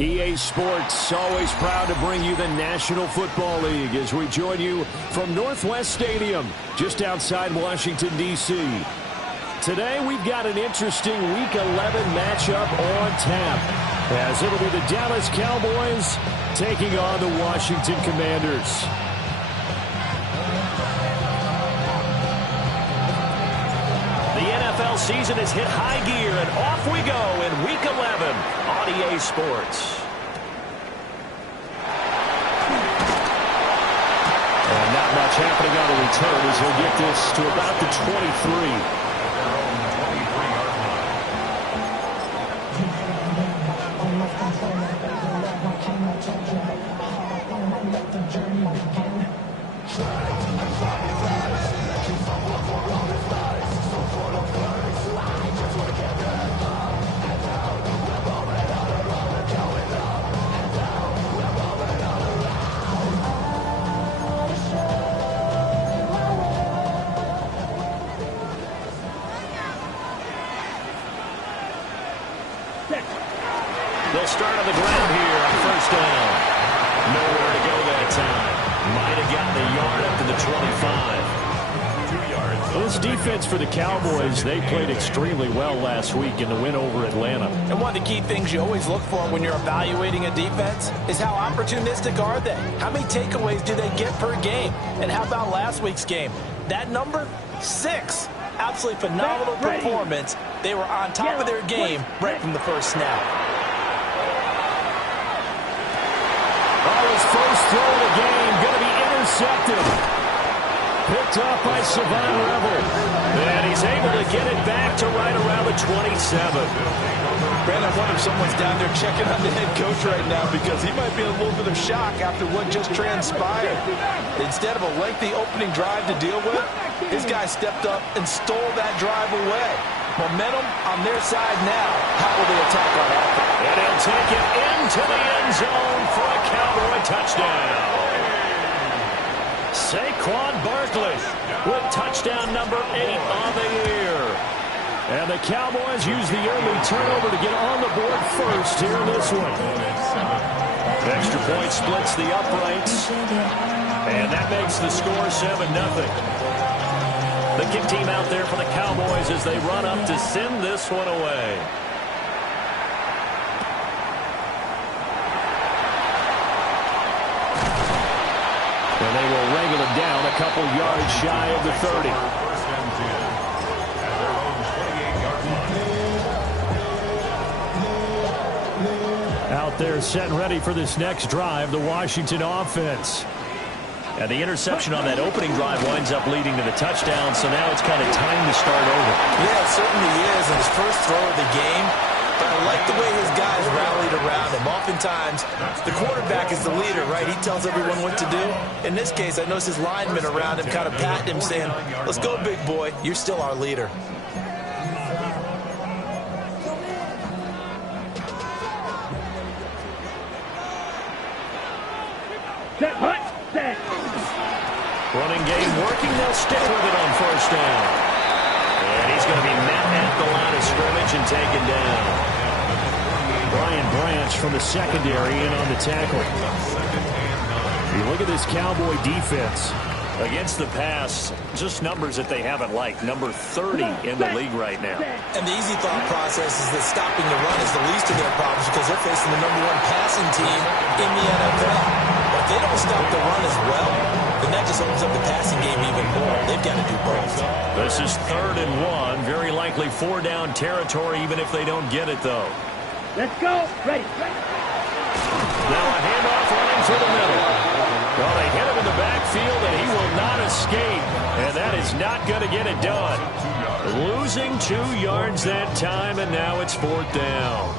EA Sports, always proud to bring you the National Football League as we join you from Northwest Stadium, just outside Washington, D.C. Today, we've got an interesting Week 11 matchup on tap, as it'll be the Dallas Cowboys taking on the Washington Commanders. The NFL season has hit high gear, and off we go in Week 11 on EA Sports. And not much happening on the return as he'll get this to about the 23. They'll start on the ground here on first down. Nowhere to go that time. Might have gotten the yard up to the 25. 2 yards. Well, this defense for the Cowboys, they played extremely well last week in the win over Atlanta. And one of the key things you always look for when you're evaluating a defense is how opportunistic are they? How many takeaways do they get per game? And how about last week's game? That number, 6. Absolutely phenomenal performance. They were on top of their game right from the first snap. His first throw of the game going to be intercepted. Picked up by Savon Revel. And he's able to get it back to right around the 27. Brandon, I wonder if someone's down there checking on the head coach right now because he might be in a little bit of shock after what just transpired. Instead of a lengthy opening drive to deal with, his guy stepped up and stole that drive away. Momentum on their side now. How will they attack on offense? And he'll take it into the end zone for a Cowboy touchdown. Saquon Barkley with touchdown number 8 on the year. And the Cowboys use the early turnover to get on the board first here in this one. Extra point splits the uprights. And that makes the score 7-0. The kick team out there for the Cowboys as they run up to send this one away. And they will wrangle it down a couple yards shy of the 30. Out there set and ready for this next drive, the Washington offense. And the interception on that opening drive winds up leading to the touchdown, so now it's kind of time to start over. Yeah, it certainly is, and his first throw of the game. But I like the way his guys rallied around him. Oftentimes, the quarterback is the leader, right? He tells everyone what to do. In this case, I noticed his linemen around him kind of patting him, saying, let's go, big boy. You're still our leader. Running game working. They'll stick with it on first down. And he's going to be met at the line of scrimmage and taken down. Brian Branch from the secondary in on the tackle. You look at this Cowboy defense. Against the pass, just numbers that they haven't liked. Number 30 in the league right now. And the easy thought process is that stopping the run is the least of their problems because they're facing the #1 passing team in the NFL. But if they don't stop the run as well, then that just opens up the passing game even more. They've got to do both. This is 3rd and 1. Very likely 4-down territory, even if they don't get it, though. Let's go. Ready. Now a handoff running for the middle. Well, they hit him in the backfield, and he will not escape. And that is not going to get it done. Losing 2 yards that time, and now it's 4th down.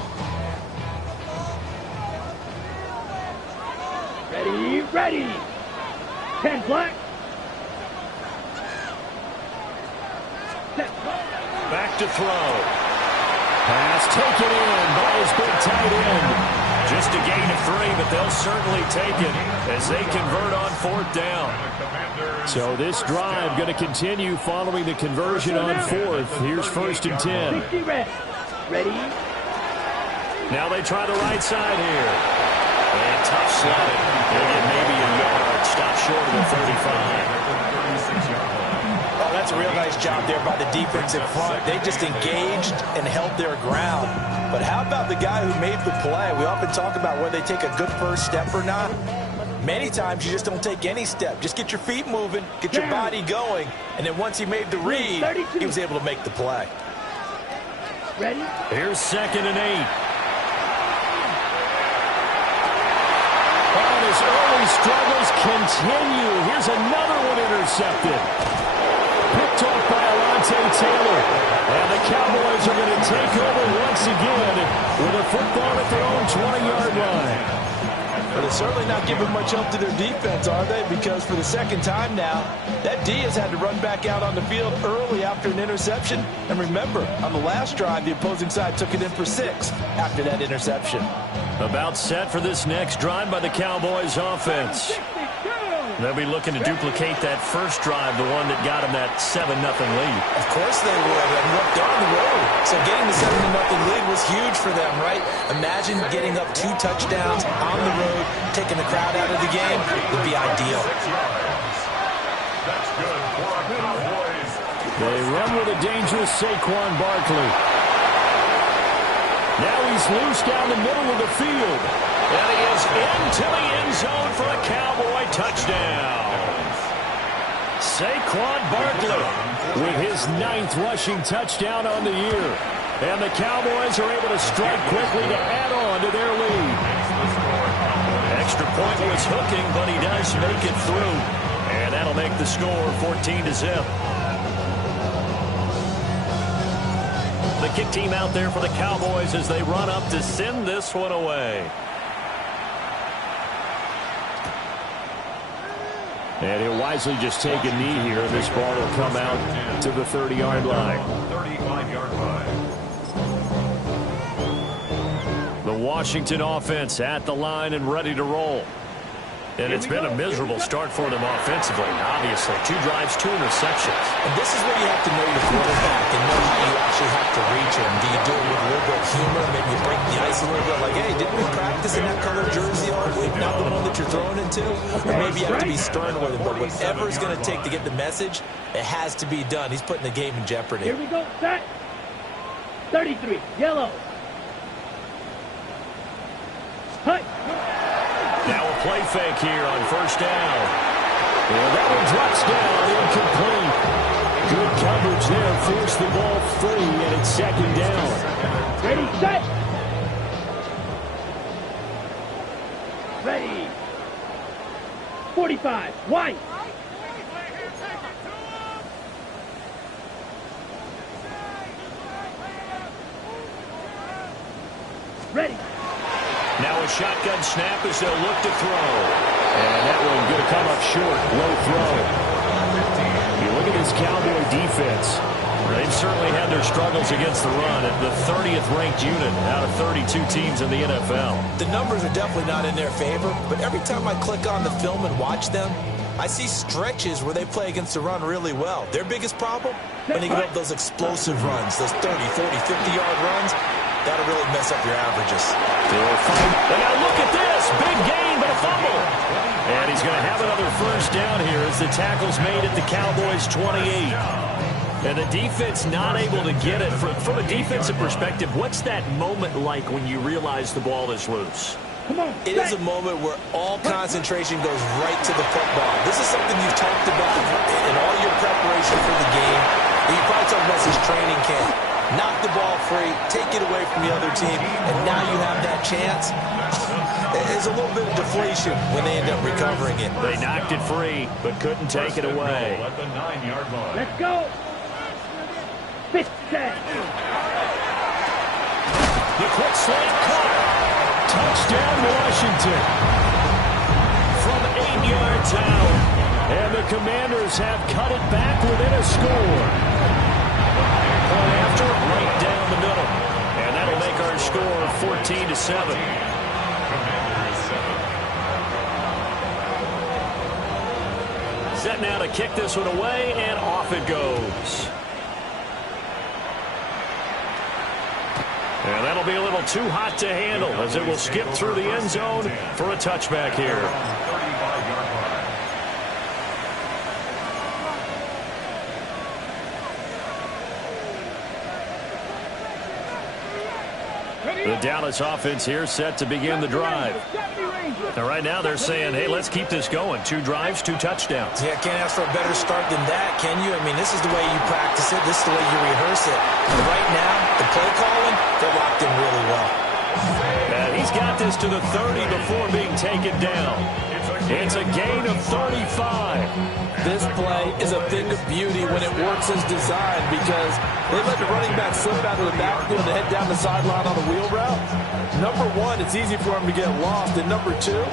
Ready. 10 black. Back to throw. Pass taken in by his big tight end. Just a gain of 3, but they'll certainly take it as they convert on 4th down. So this drive going to continue following the conversion on 4th. Here's 1st and 10. Ready. Now they try the right side here. And tough slide. They'll get maybe a yard. Stop short of the 35. Oh, that's a real nice job there by the defense in front. They just engaged and held their ground. But how about the guy who made the play? We often talk about whether they take a good first step or not. Many times you just don't take any step. Just get your feet moving, get your body going, and then once he made the read, he was able to make the play. Ready? Here's 2nd and 8. And his early struggles continue. Here's another one intercepted. Picked off by Alontae Taylor. And the Cowboys are going to take over once again with a football at their own 20-yard line. But they're certainly not giving much help to their defense, are they? Because for the second time now, that D has had to run back out on the field early after an interception. And remember, on the last drive, the opposing side took it in for 6 after that interception. About set for this next drive by the Cowboys offense. They'll be looking to duplicate that first drive, the one that got them that 7-0 lead. Of course they would. And look, they're on the road. So getting the 7-0 lead was huge for them, right? Imagine getting up 2 touchdowns on the road, taking the crowd out of the game. Would be ideal. They run with a dangerous Saquon Barkley. Now he's loose down the middle of the field. And he is into the end zone for a Cowboy touchdown. Saquon Barkley with his 9th rushing touchdown on the year. And the Cowboys are able to strike quickly to add on to their lead. Extra point was hooking, but he does make it through. And that'll make the score 14-0. The kick team out there for the Cowboys as they run up to send this one away. And he'll wisely just take a knee here. This ball will come out to the 30-yard line. 35-yard line. The Washington offense at the line and ready to roll. And it's been a miserable start for them offensively, obviously. 2 drives, 2 interceptions. And this is where you have to know your quarterback and know how you actually have to reach him. Do you do it with a little bit of humor? Maybe you break the ice a little bit like, hey, didn't we practice in that color jersey all week? Not the one that you're throwing into? Or maybe you have to be stern with him. But whatever it's going to take to get the message, it has to be done. He's putting the game in jeopardy. Here we go. Set. 33. Yellow. Hut. Now a play fake here on first down. And that one drops down, incomplete. Good coverage there, forced the ball free, and it's 2nd down. Ready, set. Ready. 45. White. Ready. Now a shotgun snap as they'll look to throw. And that one going to come up short. Low throw. You look at this Cowboy defense. They've certainly had their struggles against the run at the 30th ranked unit out of 32 teams in the NFL. The numbers are definitely not in their favor, but every time I click on the film and watch them, I see stretches where they play against the run really well. Their biggest problem, when they give up those explosive runs, those 30, 40, 50-yard runs, that'll really mess up your averages. And now look at this. Big gain, but a fumble. And he's going to have another first down here as the tackle's made at the Cowboys' 28. And the defense not able to get it. From a defensive perspective, what's that moment like when you realize the ball is loose? Come on. It is a moment where all concentration goes right to the football. This is something you've talked about in all your preparation for the game. And you probably talked about this training camp. Knock the ball free, take it away from the other team, and now you have that chance. There's a little bit of deflation when they end up recovering it. They knocked it free, but couldn't take it away. At the 9-yard line. Let's go. 50. The quick slant caught. Touchdown, Washington. From 8 yards out. And the Commanders have cut it back within a score. Point after, right down the middle. And that'll make our score 14-7. Set now to kick this one away, and off it goes. And that'll be a little too hot to handle as it will skip through the end zone for a touchback here. The Dallas offense here set to begin the drive. And right now they're saying, hey, let's keep this going. 2 drives, 2 touchdowns. Yeah, can't ask for a better start than that, can you? I mean, this is the way you practice it. This is the way you rehearse it. And right now, the play calling, they're locked in really well. And he's got this to the 30 before being taken down. It's a gain of 35. This play is a thing of beauty when it works as designed because they let the running back slip out of the backfield to head down the sideline on the wheel route. Number 1, it's easy for him to get lost. And number 2,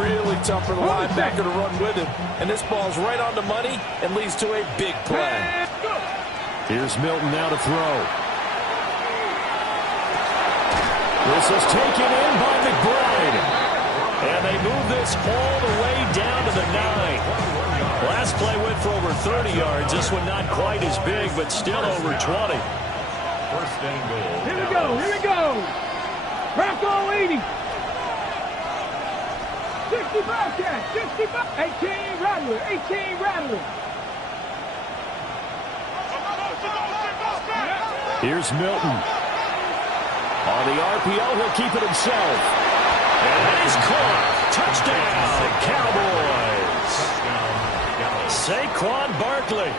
really tough for the linebacker to run with him. And this ball's right on the money and leads to a big play. Here's Milton now to throw. This is taken in by McBride. And they move this all the way down to the 9. Last play went for over 30 yards. This one not quite as big, but still over 20. First and goal. Here we go. Here we go. Bronco 80. 65 catch. 65. 18 Rattler. 18 Rattler. Here's Milton. On the RPO, he'll keep it himself. And he's caught. Touchdown, Cowboys. Saquon Barkley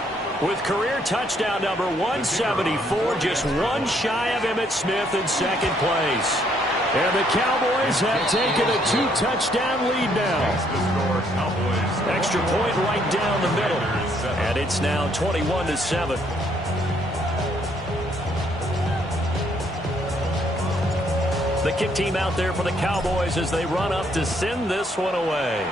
with career touchdown number 174, just 1 shy of Emmitt Smith in second place. And the Cowboys have taken a 2-touchdown lead now. Extra point right down the middle. And it's now 21-7. The kick team out there for the Cowboys as they run up to send this one away.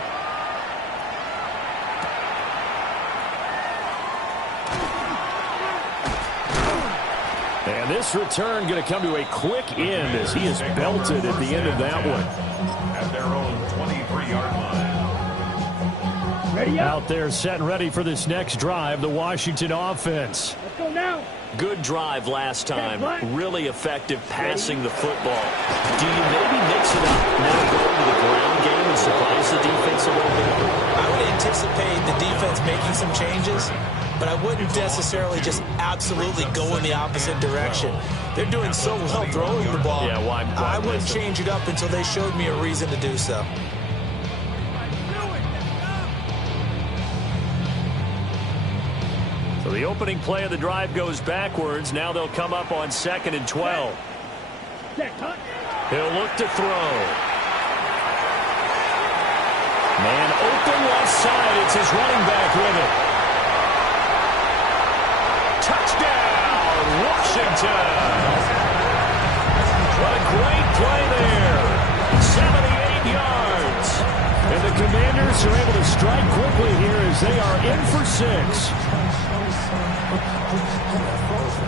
And this return going to come to a quick end as he is belted at the end of that one. At their own 23-yard line. Ready up. Out there set and ready for this next drive, the Washington offense. Let's go now. Good drive last time. Really effective passing the football. Do you maybe mix it up now going to the ground game and surprise the defense a little bit? I would anticipate the defense making some changes, but I wouldn't necessarily just absolutely go in the opposite direction. They're doing so well throwing the ball. Yeah, why I wouldn't change it up until they showed me a reason to do so. So the opening play of the drive goes backwards. Now they'll come up on 2nd and 12. He'll look to throw. Man open left side. It's his running back with it. Touchdown, Washington. What a great play there. 78 yards. And the Commanders are able to strike quickly here as they are in for 6.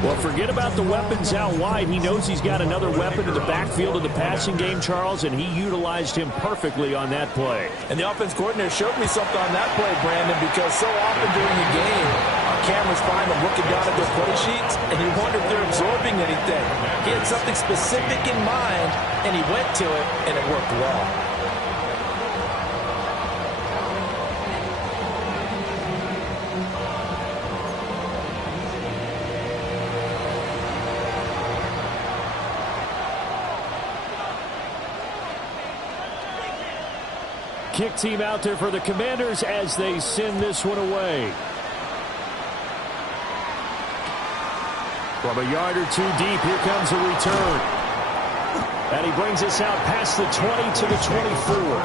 Well, forget about the weapons out wide. He knows he's got another weapon in the backfield of the passing game, Charles, and he utilized him perfectly on that play. And the offense coordinator showed me something on that play, Brandon, because so often during the game, our cameras find them looking down at their play sheets, and you wonder if they're absorbing anything. He had something specific in mind, and he went to it, and it worked well. Kick team out there for the Commanders as they send this one away. From a yard or 2 deep, here comes a return. And he brings us out past the 20 to the 24.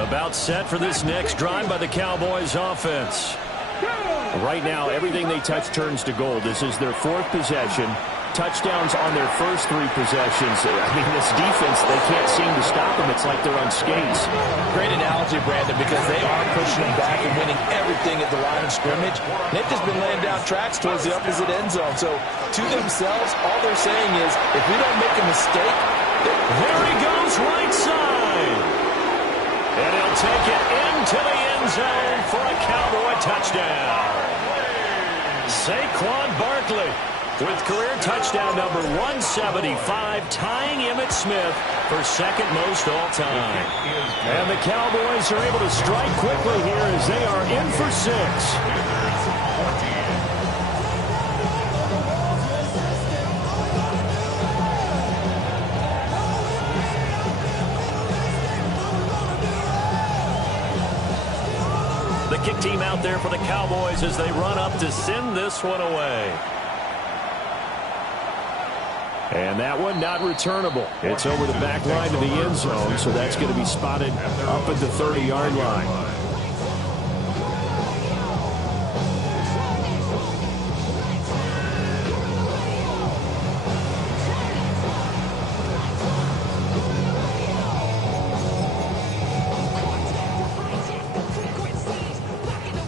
About set for this next drive by the Cowboys offense. Right now, everything they touch turns to gold. This is their 4th possession. Touchdowns on their first 3 possessions. I mean, this defense, they can't seem to stop them. It's like they're on skates. Great analogy, Brandon, because they are pushing them back and winning everything at the line of scrimmage. They've just been laying down tracks towards the opposite end zone. So, to themselves, all they're saying is, if we don't make a mistake, There he goes right side. And he'll take it into the end zone for a Cowboy touchdown. Saquon Barkley with career touchdown number 175, tying Emmitt Smith for second most all-time. And the Cowboys are able to strike quickly here as they are in for 6. The kick team out there for the Cowboys as they run up to send this one away. And that one not returnable. It's over the back line to the end zone, so that's going to be spotted up at the 30-yard line.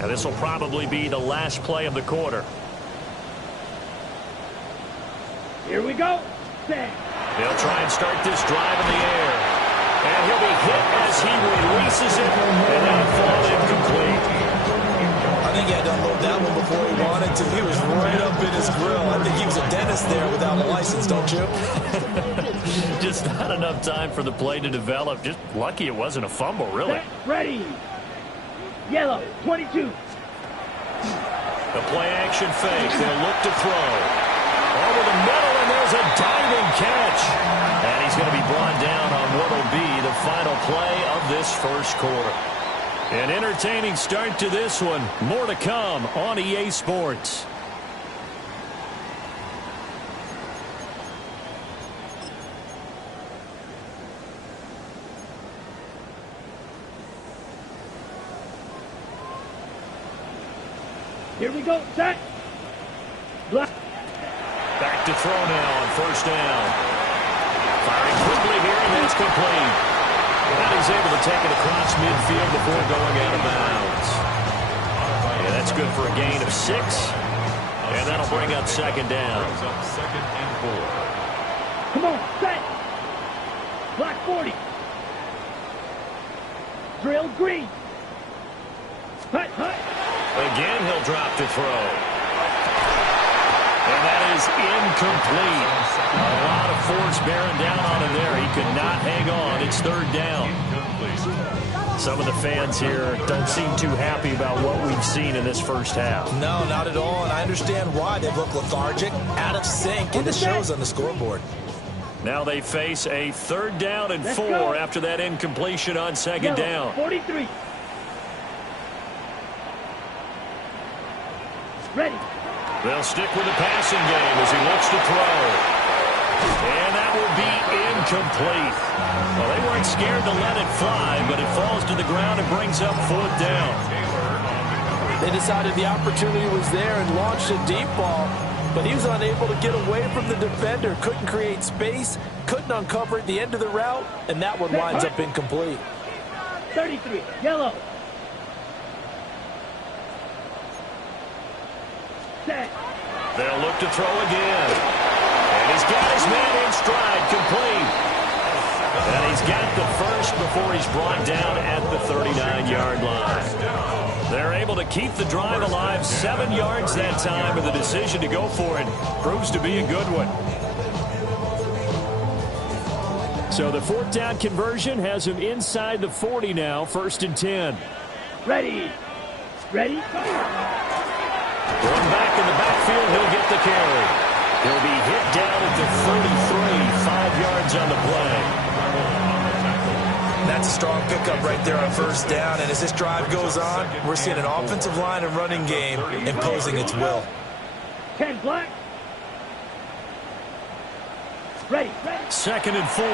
Now this will probably be the last play of the quarter. Here we go. Set. They'll try and start this drive in the air. And he'll be hit as he releases it, and that'll fall incomplete. I think he had to unload that one before he wanted to. He was right up in his grill. I think he was a dentist there without a license, don't you? Just not enough time for the play to develop. Just lucky it wasn't a fumble, really. Set. Ready. Yellow, 22. The play action fake. They'll look to throw. Over the middle, and there's a diving catch. And he's going to be brought down on what will be the final play of this first quarter. An entertaining start to this one. More to come on EA Sports. Here we go. Set. Block. Back to throw now on first down. Firing quickly here, and that's complete. And he's able to take it across midfield before going out of bounds. Yeah, that's good for a gain of 6. And that'll bring up second down. Second and 4. Come on, set. Block 40. Drill green. Hut, hut. Again, he'll drop to throw. And that is incomplete. A lot of force bearing down on him there. He could not hang on. It's third down. Some of the fans here don't seem too happy about what we've seen in this first half. No, not at all, and I understand why. They've looked lethargic, out of sync, and it shows on the scoreboard. Now they face a third down and 4 after that incompletion on second down. 43. Ready. They'll stick with the passing game as he looks to throw. And that will be incomplete. Well, they weren't scared to let it fly, but it falls to the ground and brings up fourth down. They decided the opportunity was there and launched a deep ball, but he was unable to get away from the defender, couldn't create space, couldn't uncover at the end of the route, and that one winds up incomplete. 33, yellow. Set. They'll look to throw again. And he's got his man in stride, complete. And he's got the first before he's brought down at the 39-yard line. They're able to keep the drive alive, 7 yards that time, and the decision to go for it proves to be a good one. So the fourth down conversion has him inside the 40 now, 1st and 10. Ready. Ready. Going back in the backfield, he'll get the carry. He'll be hit down at the 33, 5 yards on the play. That's a strong pickup right there on first down, and as this drive goes on, we're seeing an offensive line and running game imposing its will. 10 black. Ready. 2nd and 4.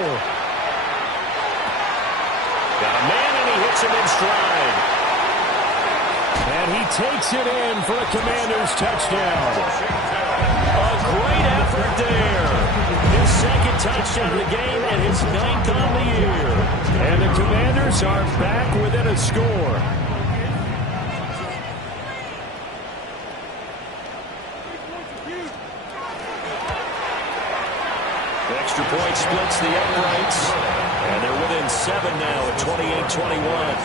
Got a man, and he hits him in stride. And he takes it in for a Commanders touchdown. A great effort there. His 2nd touchdown of the game and his 9th on the year. And the Commanders are back within a score. The extra point splits hits the uprights. And they're within 7 now at 28-21.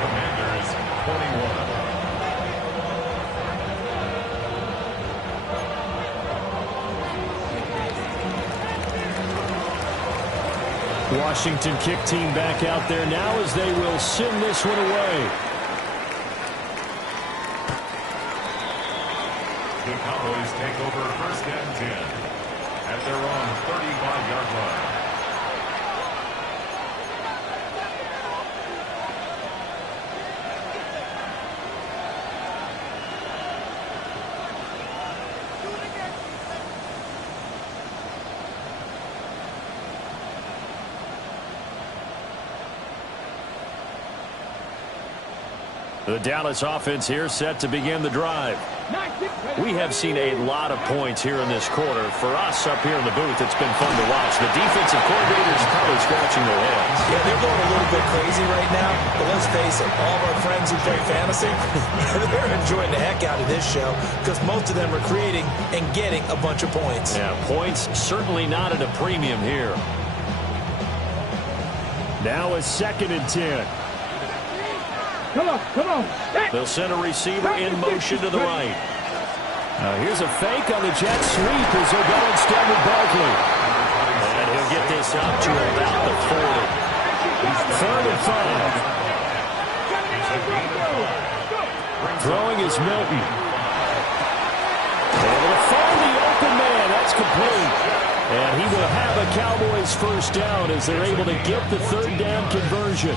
Commanders 21. Washington kick team back out there now as they will send this one away. The Cowboys take over 1st and 10 at their own 35-yard line. The Dallas offense here set to begin the drive. We have seen a lot of points here in this quarter. For us up here in the booth, it's been fun to watch. The defensive coordinators probably scratching their heads. Yeah, they're going a little bit crazy right now. But let's face it, all of our friends who play fantasy, they're enjoying the heck out of this show because most of them are creating and getting a bunch of points. Yeah, points certainly not at a premium here. Now a 2nd and 10. Come on, come on. They'll send a receiver in motion to the right. Here's a fake on the jet sweep as they'll go instead with Barkley. And he'll get this out to about the 40. 3rd and 5. Throwing is Milton. Able to find the open man. That's complete. And he will have a Cowboys 1st down as they're able to get the 3rd down conversion.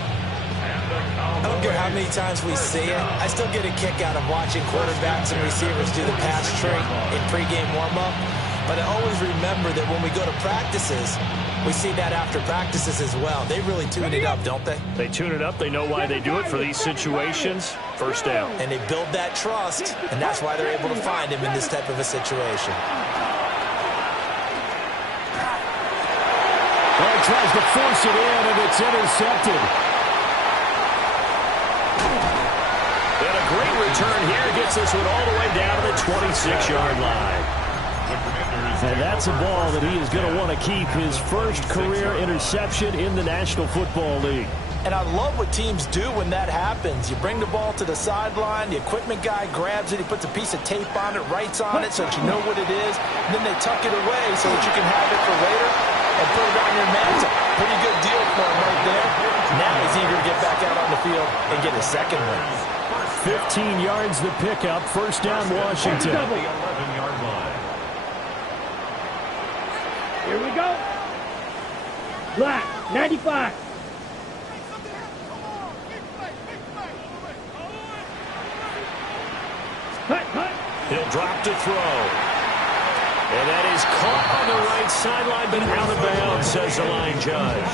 I don't care how many times we see it. I still get a kick out of watching quarterbacks and receivers do the pass tree in pregame warm-up. But I always remember that when we go to practices, we see that after practices as well. They really tune it up, don't they? They tune it up. They know why they do it for these situations. 1st down. And they build that trust, and that's why they're able to find him in this type of a situation. Well, he tries to force it in, and it's intercepted. And a great return here gets this one all the way down to the 26-yard line. And that's a ball that he is going to want to keep, his 1st career interception in the National Football League. And I love what teams do when that happens. You bring the ball to the sideline, the equipment guy grabs it, he puts a piece of tape on it, writes on it so that you know what it is, and then they tuck it away so that you can have it for later and put it on your mantle. Pretty good deal for him right there. Now he's eager to get back out on the field and get his 2nd win. 15 yards the pickup, 1st down Washington. 11-yard line. Here we go. Black, 95. Cut. He'll drop to throw. And that is caught on the right sideline, but out of bounds, says the line judge.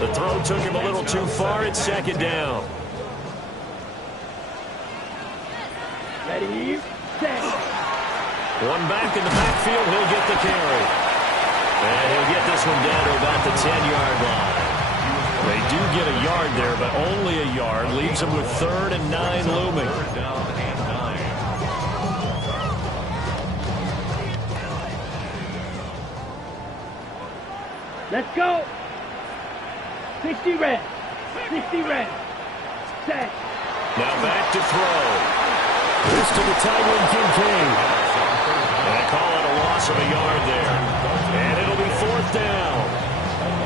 The throw took him a little too far. It's 2nd down. Ready, set. One back in the backfield. He'll get the carry. And he'll get this one down to about the 10-yard line. They do get a yard there, but only a yard. Leaves them with 3rd and 9 looming. 3rd down and 9. Let's go. 60 red. 60 red. Set. Now back to throw. This to the tight end, Kincaid. And they call it a loss of a yard there. And it'll be 4th down.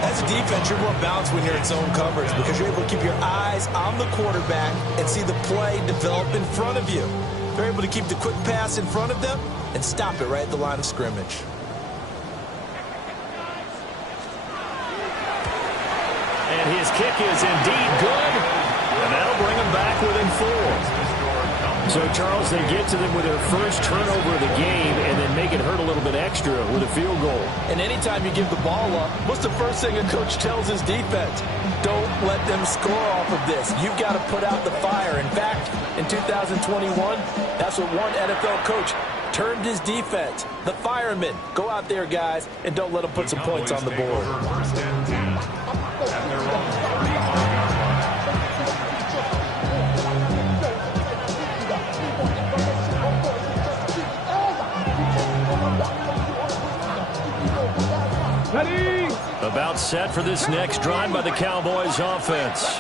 As a defense, you're more balanced when you're in zone coverage because you're able to keep your eyes on the quarterback and see the play develop in front of you. They're able to keep the quick pass in front of them and stop it right at the line of scrimmage. And his kick is indeed good. And that'll bring him back within 4. So, Charles, they get to them with their 1st turnover of the game and then make it hurt a little bit extra with a field goal. And anytime you give the ball up, what's the first thing a coach tells his defense? Don't let them score off of this. You've got to put out the fire. In fact, in 2021, that's what one NFL coach termed his defense. The firemen. Go out there, guys, and don't let them put some points on the board. 1st and 10 at their own 35-yard line. Ready, about set for this next drive by the Cowboys offense.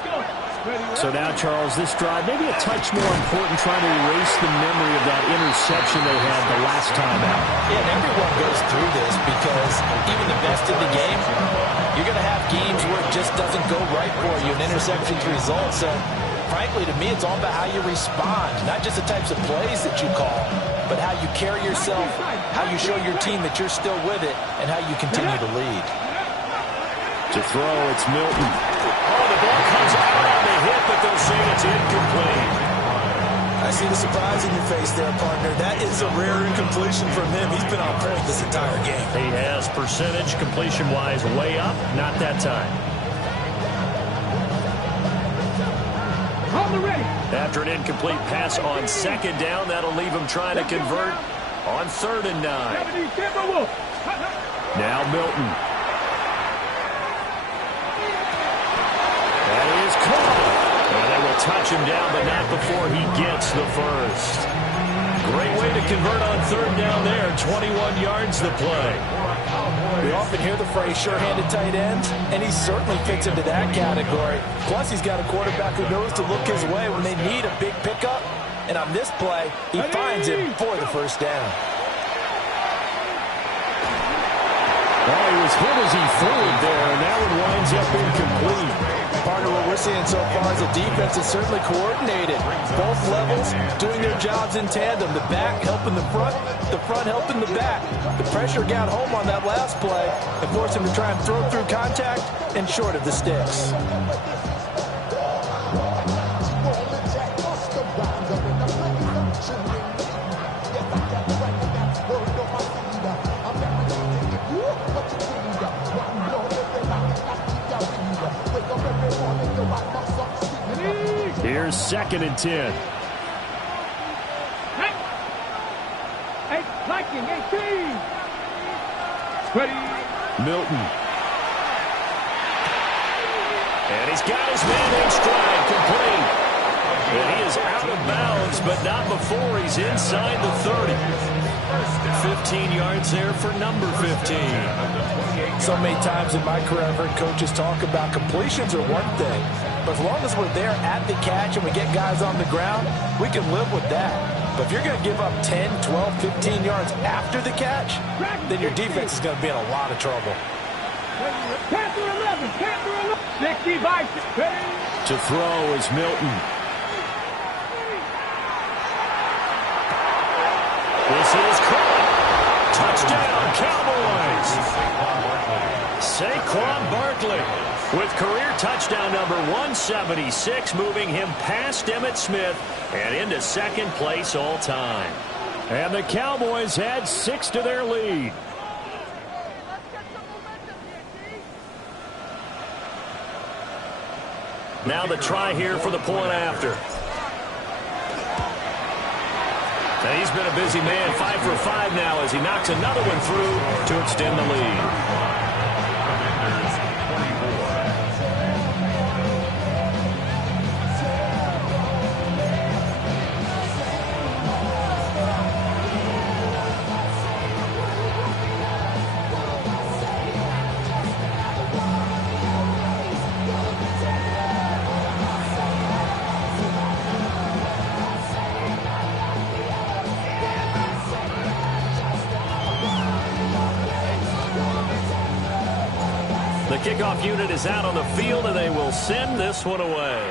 So now, Charles, this drive maybe a touch more important, trying to erase the memory of that interception they had the last time out. Yeah, and everyone goes through this because even the best in the game, you're going to have games where it just doesn't go right for you, and interceptions result. So, frankly, to me, it's all about how you respond, not just the types of plays that you call, but how you carry yourself, how you show your team that you're still with it, and how you continue to lead. To throw, it's Milton. Oh, the ball comes out on the hit, but they'll say it's incomplete. I see the surprise in your face there, partner. That is a rare incompletion from him. He's been on point this entire game. He has percentage completion-wise way up. Not that time. On the ready. After an incomplete pass on second down, that'll leave him trying to convert on 3rd and 9. Now Milton. That is caught. And they will touch him down, but not before he gets the first. Great way to convert on 3rd down there. 21 yards to play. We often hear the phrase sure-handed tight ends, and he certainly fits into that category. Plus, he's got a quarterback who knows to look his way when they need a big pickup. And on this play, he finds him for the first down. Well, he was hit as he threw it there, and that one winds up incomplete. Partner, what we're seeing so far is the defense is certainly coordinated. Both levels doing their jobs in tandem. The back helping the front helping the back. The pressure got home on that last play and forced him to try and throw through contact and short of the sticks. Here's 2nd and 10. Hey, liking 18. Ready. Milton. And he's got his man in stride, complete. And he is out of bounds, but not before he's inside the 30. 15 yards there for number 15. So many times in my career, I've heard coaches talk about completions are one thing, but as long as we're there at the catch and we get guys on the ground, we can live with that. But if you're going to give up 10, 12, 15 yards after the catch, then your defense is going to be in a lot of trouble. Panther 11, Panther 11. 60 by 6. To throw is Milton. This is caught. Touchdown, Cowboys. Saquon Barkley with career touchdown number 176, moving him past Emmitt Smith and into 2nd place all time. And the Cowboys add 6 to their lead. Now the try here for the point after. And he's been a busy man, 5 for 5 now as he knocks another one through to extend the lead. The kickoff unit is out on the field, and they will send this one away.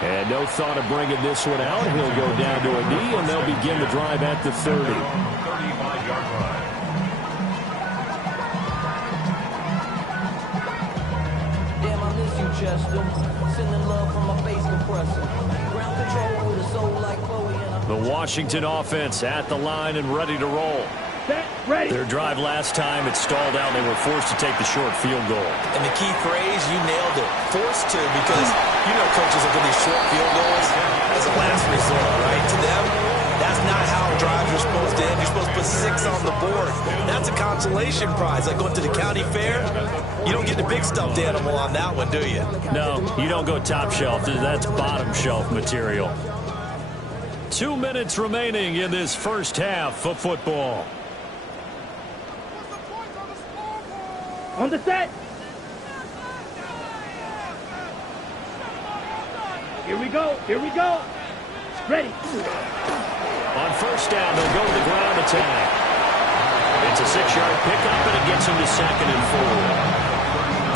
And no thought of bringing this one out. He'll go down to a knee, and they'll begin the drive at the 30. 35-yard line. Damn, I miss you, Chester. Sending love from my bass compressor. Ground control with a soul like Chloe and The Washington offense at the line and ready to roll. Set, ready. Their drive last time, it stalled out. They were forced to take the short field goal. And the key phrase, you nailed it, forced to, because you know coaches look at these short field goals as a last resort, right? To them, that's not how drives are supposed to end. You're supposed to put 6 on the board. That's a consolation prize, like going to the county fair. You don't get the big stuffed animal on that one, do you? No, you don't go top shelf. That's bottom shelf material. 2 minutes remaining in this first half of football. On the set. Here we go. Here we go. Ready. On first down, they'll go to the ground attack. It's a 6-yard pickup, and it gets them to 2nd and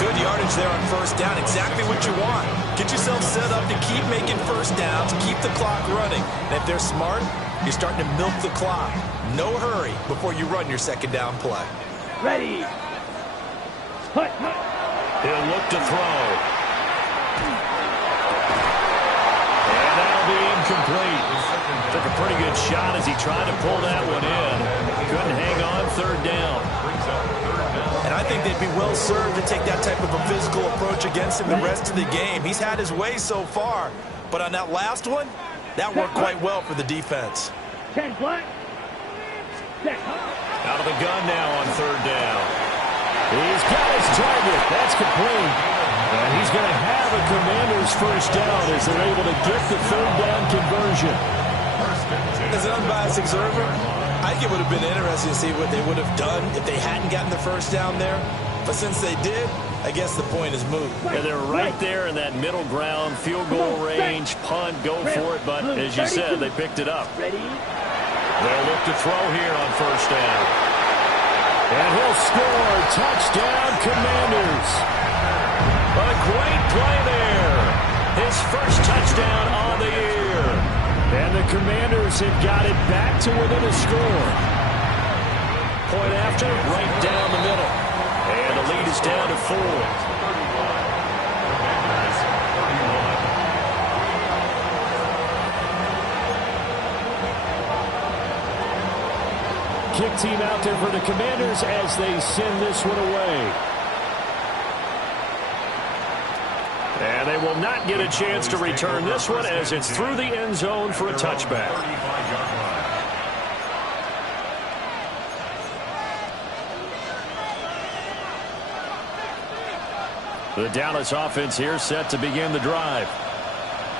4. Good yardage there on first down. Exactly what you want. Get yourself set up to keep making first downs, keep the clock running. And if they're smart, you're starting to milk the clock. No hurry before you run your 2nd down play. Ready. Hut, hut. He'll look to throw. And that'll be incomplete. Took a pretty good shot as he tried to pull that one in. Couldn't hang on 3rd down. And I think they'd be well served to take that type of a physical approach against him the rest of the game. He's had his way so far. But on that last one, that worked quite well for the defense. 10 black. Out of the gun now on 3rd down. He's got his target. That's complete. And he's going to have a Commanders first down as they're able to get the 3rd down conversion. As an unbiased observer, I think it would have been interesting to see what they would have done if they hadn't gotten the first down there. But since they did, I guess the point is moot. Yeah, they're right there in that middle ground, field goal range, punt, go for it. But as you said, they picked it up. They'll look to throw here on first down. And he'll score. Touchdown, Commanders. But a great play there. His first touchdown on the year. And the Commanders have got it back to within a score. Point after, right down the middle. And the lead is down to 4. Kick team out there for the Commanders as they send this one away. And they will not get a chance to return this one as it's through the end zone for a touchback. The Dallas offense here set to begin the drive.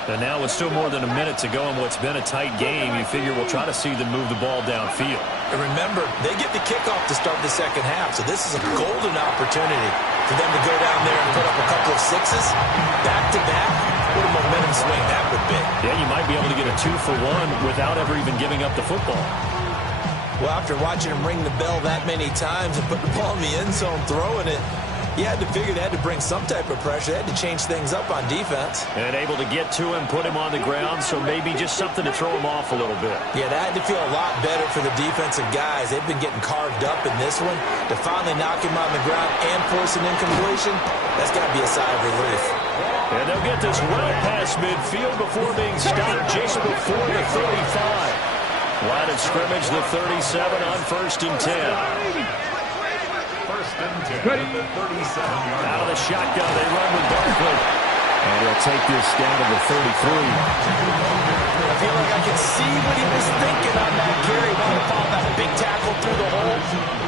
And now with still more than a minute to go in what's been a tight game, you figure we'll try to see them move the ball downfield. And remember, they get the kickoff to start the second half, so this is a golden opportunity for them to go down there and put up a couple of sixes back-to-back. What a momentum swing that would be. Yeah, you might be able to get a 2-for-1 without ever even giving up the football. Well, after watching him ring the bell that many times and put the ball in the end zone, throwing it, you had to figure they had to bring some type of pressure. They had to change things up on defense. And able to get to him, put him on the ground, so maybe just something to throw him off a little bit. Yeah, that had to feel a lot better for the defensive guys. They've been getting carved up in this one. To finally knock him on the ground and force an incompletion, that's got to be a sigh of relief. And they'll get this well past midfield before being stopped just before the 35. Line of scrimmage, the 37 on 1st and 10. Out of the shotgun, they run with Barkley. And he'll take this down to the 33. I feel like I can see what he was thinking on that carry. When he found that big tackle through the hole.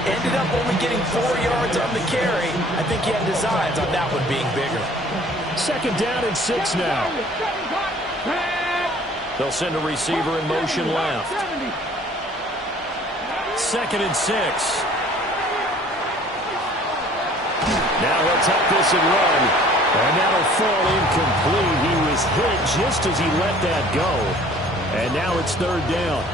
Ended up only getting 4 yards on the carry. I think he had designs on that one being bigger. 2nd down and 6 now. They'll send a receiver in motion left. 2nd and 6. Now he'll tuck this and run. And that'll fall incomplete. He was hit just as he let that go. And now it's 3rd down.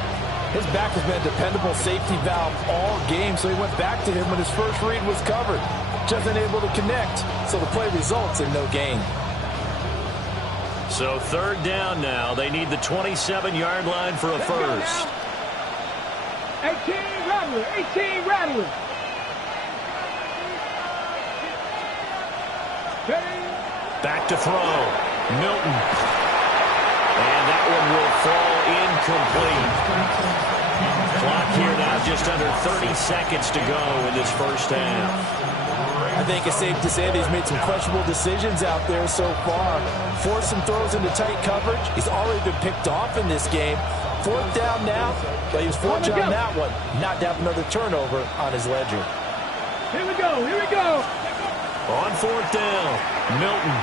His back has been a dependable safety valve all game, so he went back to him when his first read was covered. Just unable to connect, so the play results in no gain. So 3rd down now. They need the 27-yard line for a first. 18 Rattler, 18 Rattler. Back to throw. Milton. And that one will fall incomplete. Clock here now just under 30 seconds to go in this first half. I think it's safe to say that he's made some questionable decisions out there so far. Forced some throws into tight coverage. He's already been picked off in this game. 4th down now, but he was fortunate on that one. Not to have another turnover on his ledger. Here we go, here we go. On 4th down, Milton.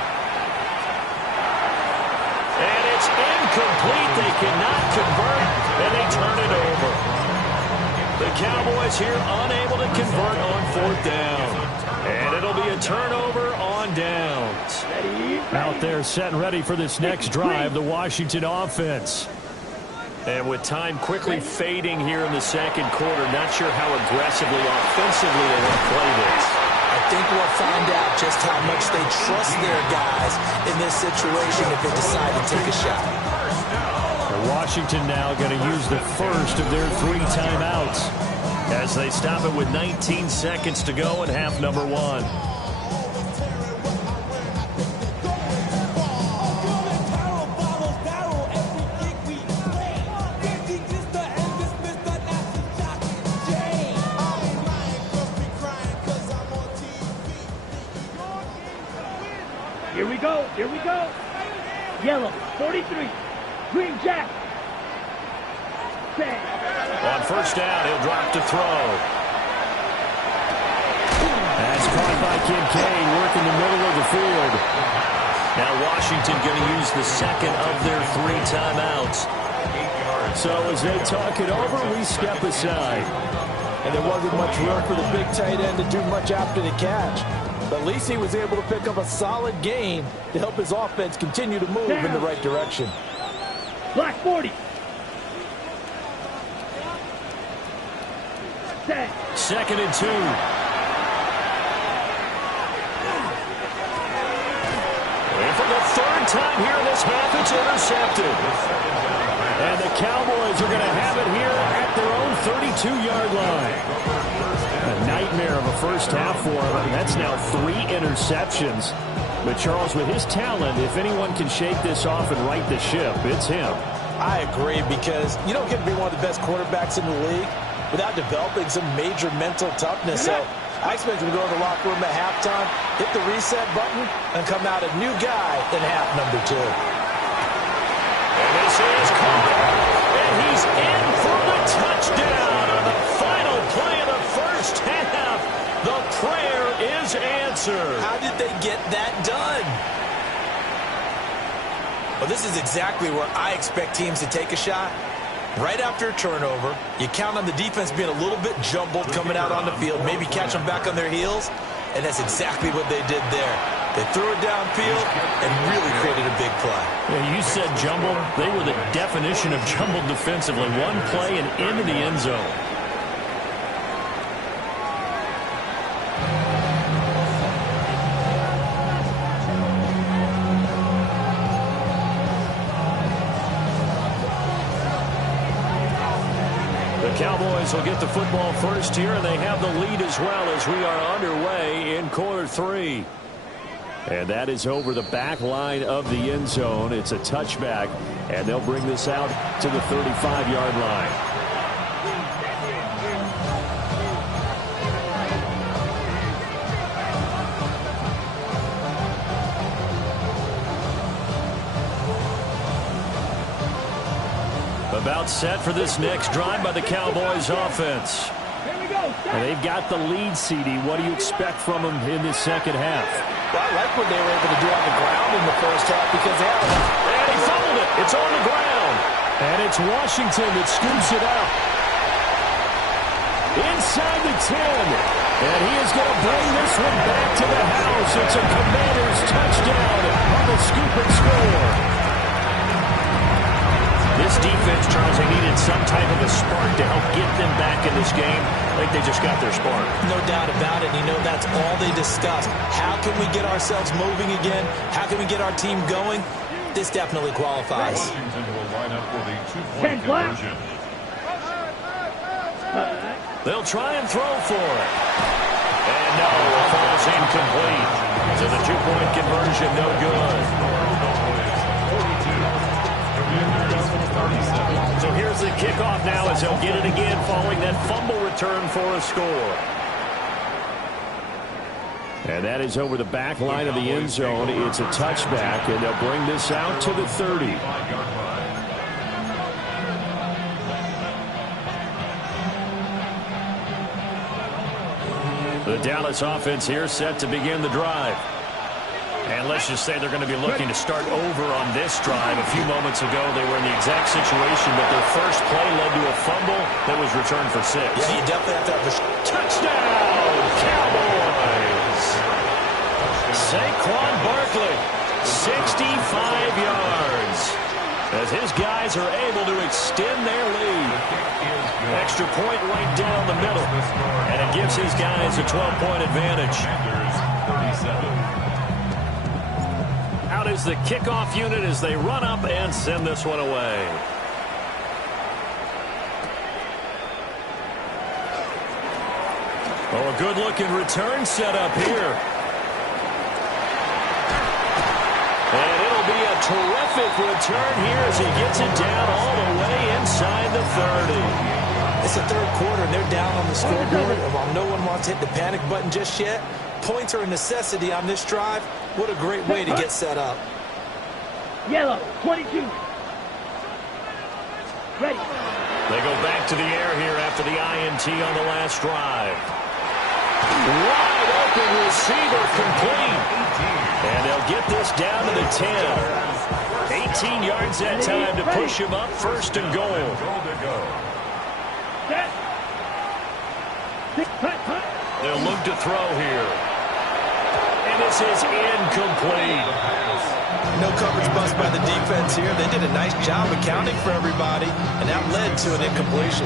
And it's incomplete. They cannot convert, and they turn it over. The Cowboys here unable to convert on 4th down. And it'll it'll be a turnover on downs. Out there set and ready for this next drive, the Washington offense. And with time quickly fading here in the second quarter, not sure how aggressively, offensively they want to play this. I think we'll find out just how much they trust their guys in this situation if they decide to take a shot. And Washington now going to use the first of their 3 timeouts as they stop it with 19 seconds to go in half number 1. Here we go. Here we go. Yellow, 43. Green jacket. Set. On first down, he'll drop to throw. That's caught by Kincaid, working the middle of the field. Now Washington going to use the second of their 3 timeouts. So as they talk it over, we step aside. And there wasn't much room for the big tight end to do much after the catch. But at least he was able to pick up a solid gain to help his offense continue to move in the right direction. Black 40. Set. Second and 2. And for the 3rd time here in this half, it's intercepted. And the Cowboys are going to have it here at their own 32-yard line. A nightmare of a first half for him. That's now 3 interceptions. But Charles, with his talent, if anyone can shake this off and right the ship, it's him. I agree, because you don't get to be one of the best quarterbacks in the league without developing some major mental toughness. So I expect him to go in the locker room at halftime, hit the reset button, and come out a new guy in half number 2. And this is caught. And he's in for the touchdown on the final play of the first half. The prayer is answered. How did they get that done? Well, this is exactly where I expect teams to take a shot. Right after a turnover, you count on the defense being a little bit jumbled coming out on the field, maybe catch them back on their heels, and that's exactly what they did there. They threw it downfield and really created a big play. Yeah, you said jumbled. They were the definition of jumbled defensively. One play and into the end zone. The Cowboys will get the football first here, and they have the lead as well as we are underway in quarter 3. And that is over the back line of the end zone. It's a touchback, and they'll bring this out to the 35-yard line. About set for this next drive by the Cowboys offense. Here we go. And they've got the lead, CD. What do you expect from them in this second half? Well, I like what they were able to do on the ground in the first half because they had and he fumbled it. It's on the ground. And it's Washington that scoops it up. Inside the 10. And he is going to bring this one back to the house. It's a Commanders touchdown on the scoop and score. This defense, Charles, they needed some type of a spark to help get them back in this game. I think they just got their spark. No doubt about it. You know, that's all they discussed. How can we get ourselves moving again? How can we get our team going? This definitely qualifies. Washington will line up for the 2-point conversion. They'll try and throw for it. And no, it falls incomplete. So the 2-point conversion, no good. So here's the kickoff now as they'll get it again following that fumble return for a score. And that is over the back line of the end zone. It's a touchback, and they'll bring this out to the 30. The Dallas offense here set to begin the drive. And let's just say they're going to be looking to start over on this drive. A few moments ago, they were in the exact situation, but their first play led to a fumble that was returned for 6. Yeah, you definitely have to have a touchdown, Cowboys! Saquon Barkley, 65 yards. As his guys are able to extend their lead. Extra point right down the middle. And it gives his guys a 12-point advantage. Out is the kickoff unit as they run up and send this one away. Oh, a good-looking return set up here. And it'll be a terrific return here as he gets it down all the way inside the 30. It's the third quarter, and they're down on the scoreboard. And while no one wants to hit the panic button just yet, points are a necessity on this drive. What a great way to get set up. Yellow, 22. Ready. They go back to the air here after the INT on the last drive. Wide open receiver complete. And they'll get this down to the 10. 18 yards that time to push him up, first and goal. They'll look to throw here. And this is incomplete. No coverage bust by the defense here. They did a nice job accounting for everybody, and that led to an incompletion.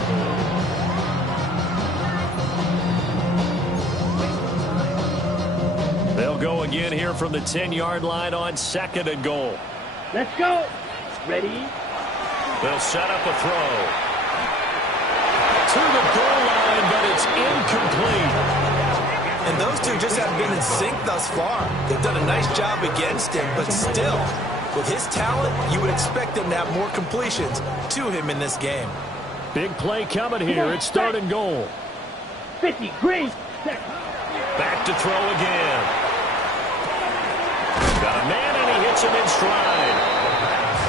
They'll go again here from the 10-yard line on second and goal. Let's go. Ready. They'll set up a throw. To the goal line, but it's incomplete. And those two just haven't been in sync thus far. They've done a nice job against him, but still, with his talent, you would expect them to have more completions to him in this game. Big play coming here. It's third and goal. 50, green. Back to throw again. Got a man, and he hits him in stride.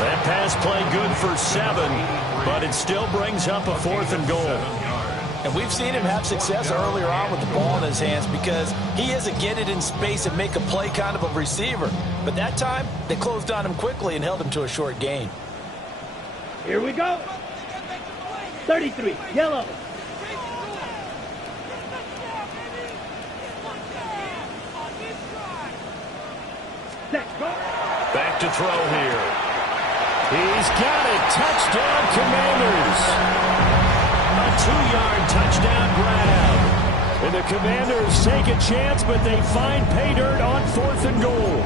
That pass play good for 7, but it still brings up a fourth and goal. And we've seen him have success earlier on with the ball in his hands because he isn't getting it in space and make a play kind of a receiver. But that time, they closed on him quickly and held him to a short gain. Here we go. 33, yellow. Back to throw here. He's got it. Touchdown, Commanders. A 2-yard touchdown grab. And the Commanders take a chance, but they find pay dirt on fourth and goal.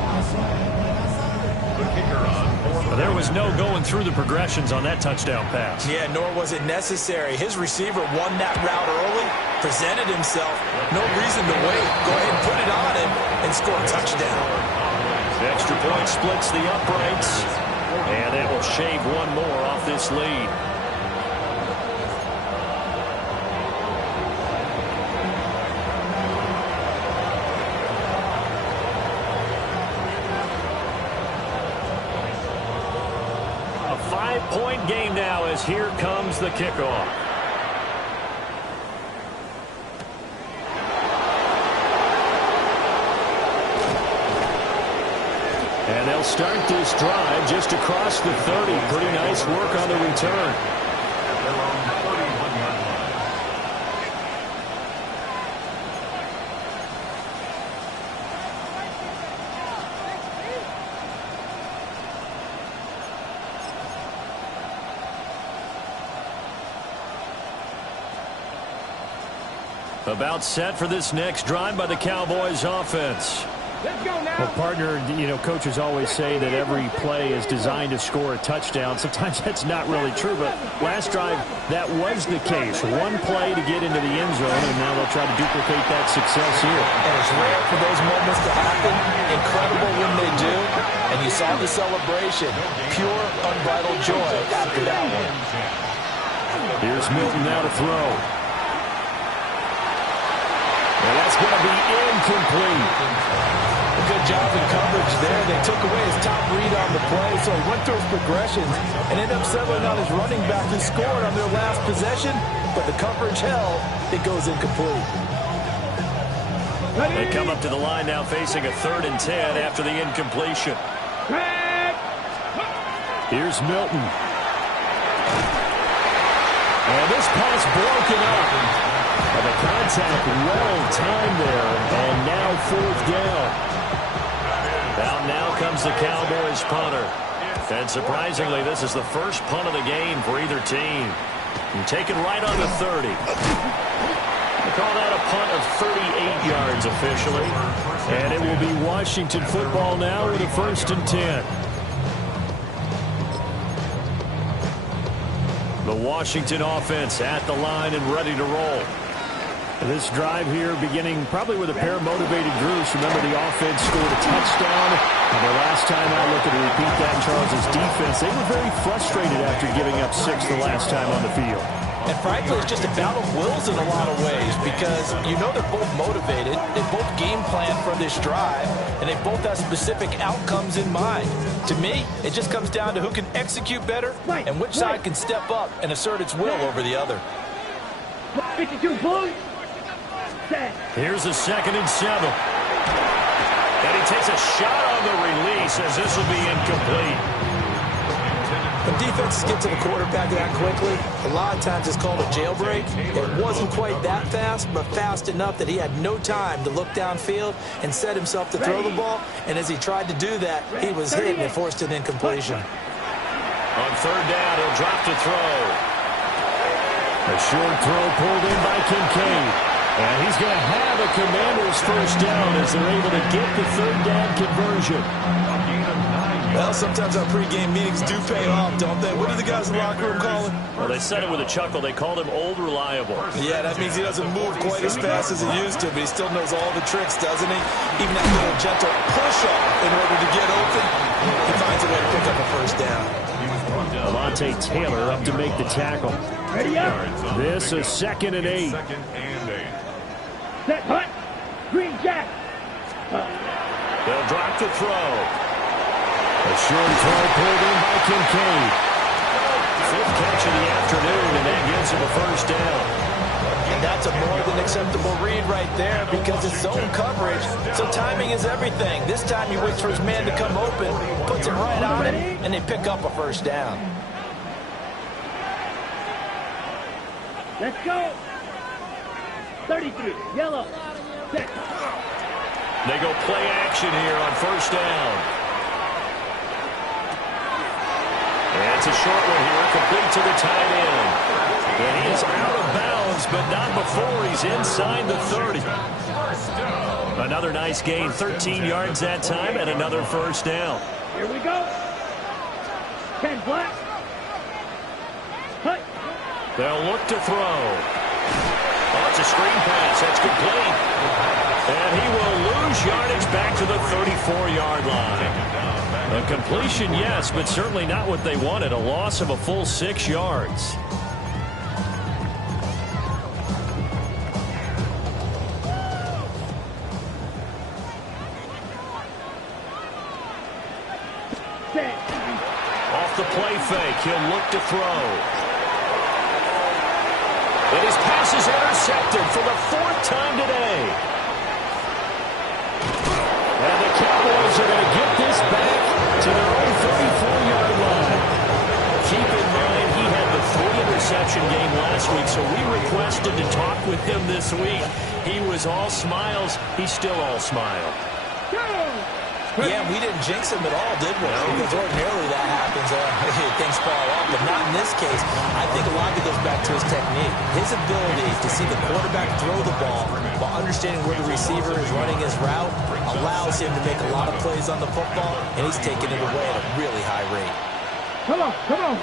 There was no going through the progressions on that touchdown pass. Yeah, nor was it necessary. His receiver won that route early, presented himself. No reason to wait. Go ahead and put it on him and score a touchdown. The extra point splits the uprights, and it will shave one more off this lead. A 5-point game now as here comes the kickoff. And they'll start this drive just across the 30. Pretty nice work on the return. About set for this next drive by the Cowboys offense. Well, partner, coaches always say that every play is designed to score a touchdown. Sometimes that's not really true, but last drive, that was the case. One play to get into the end zone, and now they'll try to duplicate that success here. And it's rare for those moments to happen. Incredible when they do. And you saw the celebration. Pure, unbridled joy after that one. Here's Milton now to throw. And that's going to be incomplete. A good job in coverage there. They took away his top read on the play, so he went through his progressions and ended up settling on his running back who scored on their last possession, but the coverage held. It goes incomplete. They come up to the line now facing a 3rd and 10 after the incompletion. Here's Milton. And this pass broken up. And the contact well timed there, and now 4th down. comes the Cowboys punter. And surprisingly, this is the first punt of the game for either team. And taken right on the 30. They call that a punt of 38 yards officially. And it will be Washington football now with a 1st and 10. The Washington offense at the line and ready to roll. This drive here beginning probably with a pair of motivated groups. Remember, the offense scored a touchdown. And the last time out, looking to repeat that, Charles' defense, they were very frustrated after giving up 6 the last time on the field. And frankly, it's just a battle of wills in a lot of ways because you know they're both motivated. They both game plan for this drive, and they both have specific outcomes in mind. To me, it just comes down to who can execute better and which side can step up and assert its will over the other. 52 Bulls. Here's a 2nd and 7. And he takes a shot on the release as this will be incomplete. When defenses get to the quarterback that quickly, a lot of times it's called a jailbreak. It wasn't quite that fast, but fast enough that he had no time to look downfield and set himself to throw the ball. And as he tried to do that, he was hit and it forced an incompletion. On 3rd down, he'll drop to throw. A short throw pulled in by Kincaid. And he's going to have a Commanders 1st down as they're able to get the 3rd down conversion. Well, sometimes our pregame meetings do pay off, don't they? What do the guys in the locker room call him? Well, they said it with a chuckle. They called him Old Reliable. Yeah, that means he doesn't move quite as fast as he used to, but he still knows all the tricks, doesn't he? Even that little gentle push-off in order to get open, he finds a way to pick up a 1st down. Alontae Taylor up to make the tackle. Ready up. This is 2nd and 8. Set hunt. Green Jack. They'll drop to throw. A short throw pulled in by Kincaid. 5th catch of the afternoon, and that gives him a 1st down. And that's a more than acceptable read right there because it's zone coverage, so timing is everything. This time he waits for his man to come open, puts it right on him, and they pick up a 1st down. Let's go. 33. Yellow. Set. They go play action here on 1st down. And it's a short one here, complete to the tight end. And he is out of bounds, but not before he's inside the 30. Another nice gain, 13 yards that time, and another 1st down. Here we go. 10 black. Hut. They'll look to throw. Oh, it's a screen pass. That's complete. And he will lose yardage back to the 34-yard line. A completion, yes, but certainly not what they wanted. A loss of a full 6 yards. Off the play fake, he'll look to throw. And his pass is intercepted for the 4th time today. And the Cowboys are going to get this back to their own 34-yard line. Keep in mind, he had the 3-interception game last week, so we requested to talk with him this week. He was all smiles. He's still all smile. Yeah, we didn't jinx him at all, did we? Because ordinarily that happens. Things fall off, but not in this case. I think a lot of it goes back to his technique. His ability to see the quarterback throw the ball while understanding where the receiver is running his route allows him to make a lot of plays on the football, and he's taking it away at a really high rate. Come on, come on.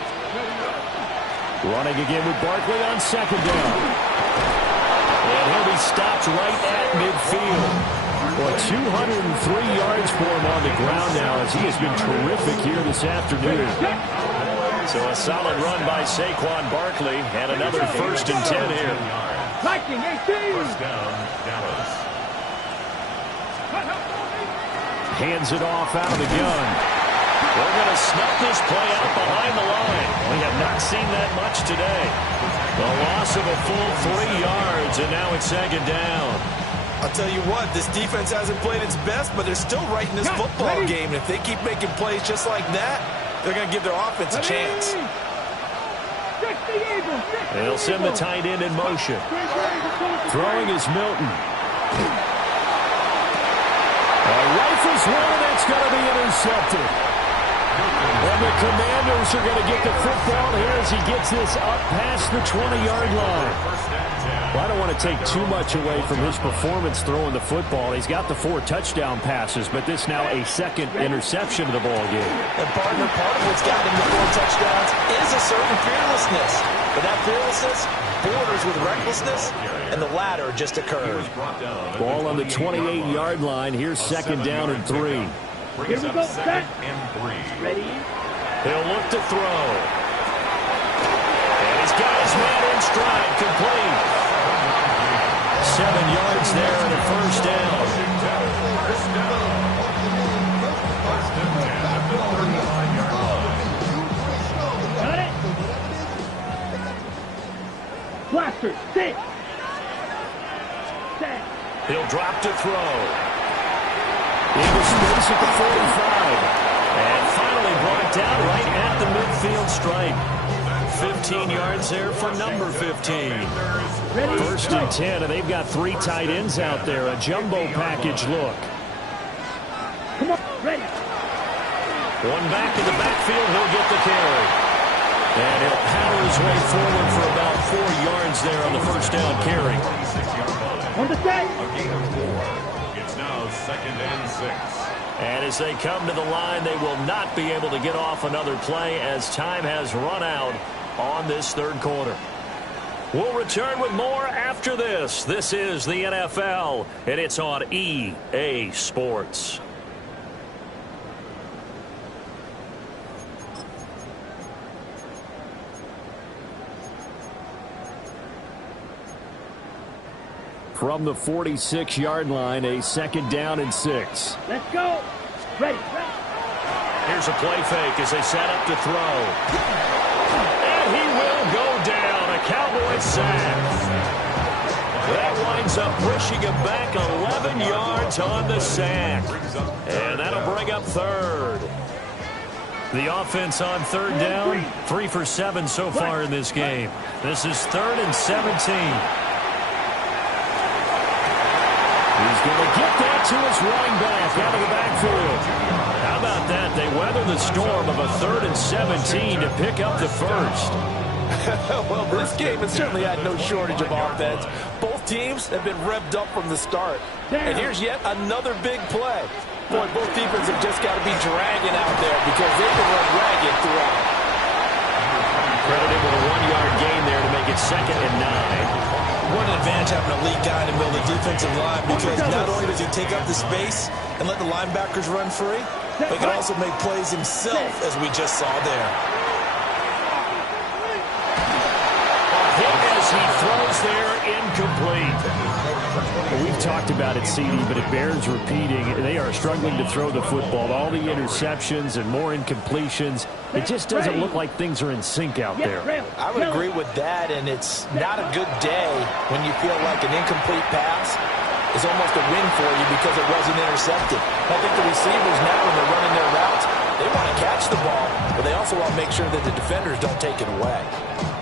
Running again with Barkley on 2nd down. And he'll be stopped right at midfield. Well, 203 yards for him on the ground now as he has been terrific here this afternoon. So a solid run by Saquon Barkley and another 1st and 10 here. Viking 18. Hands it off out of the gun. They're going to snuff this play out behind the line. We have not seen that much today. The loss of a full 3 yards, and now it's 2nd down. I'll tell you what, this defense hasn't played its best, but they're still right in this football game. And if they keep making plays just like that, they're going to give their offense a chance. They'll send the tight end in motion. Throwing is Milton. Rifles one, that's going to be intercepted. intercepted. And the Commanders are going to get the football here as he gets this up past the 20-yard line. Well, I don't want to take too much away from his performance throwing the football. He's got the 4 touchdown passes, but this now a second interception of the ball game. And partner, part of what's got him the 4 touchdowns is a certain fearlessness. But that fearlessness borders with recklessness, and the latter just occurred. Ball on the 28-yard line. Here's second down and 3. Here we go, set. Ready? He'll look to throw. And he's got his man in stride, complete. 7 yards there and a first down. Got it. Blaster, sit. Set. He'll drop to throw. Into space at the 45. And finally brought down right at the midfield stripe. 15 yards there for number 15. First and 10, and they've got 3 tight ends out there. A jumbo package look. Come on, ready. One back in the backfield, he'll get the carry. And he'll power his way forward for about 4 yards there on the first down carry. On the set. It's now 2nd and 6. And as they come to the line, they will not be able to get off another play as time has run out on this third quarter. We'll return with more after this. This is the NFL, and it's on EA Sports. From the 46-yard line, a second down and 6. Let's go. Ready, ready. Here's a play fake as they set up to throw. And he will go down. A Cowboy sack. That winds up pushing him back 11 yards on the sack. And that'll bring up third. The offense on third down, 3 for 7 so far in this game. This is 3rd and 17. He's going to get that to his running back out of the backfield. How about that? They weather the storm of a 3rd and 17 to pick up the first. Well, this game has certainly had no shortage of offense. Both teams have been revved up from the start. And here's yet another big play. Boy, both defenses have just got to be dragging out there because they can run ragged throughout. Credited with a 1-yard gain there to make it 2nd and 9. What an advantage having a lead guy in the middle of the defensive line, because not only does he take up the space and let the linebackers run free, but he can also make plays himself, as we just saw there. Hit as he throws there, incomplete. Well, we've talked about it, CD, but it bears repeating. They are struggling to throw the football. All the interceptions and more incompletions. It just doesn't look like things are in sync out there. I would agree with that, and it's not a good day when you feel like an incomplete pass is almost a win for you because it wasn't intercepted. I think the receivers now, when they're running their routes, they want to catch the ball, but they also want to make sure that the defenders don't take it away.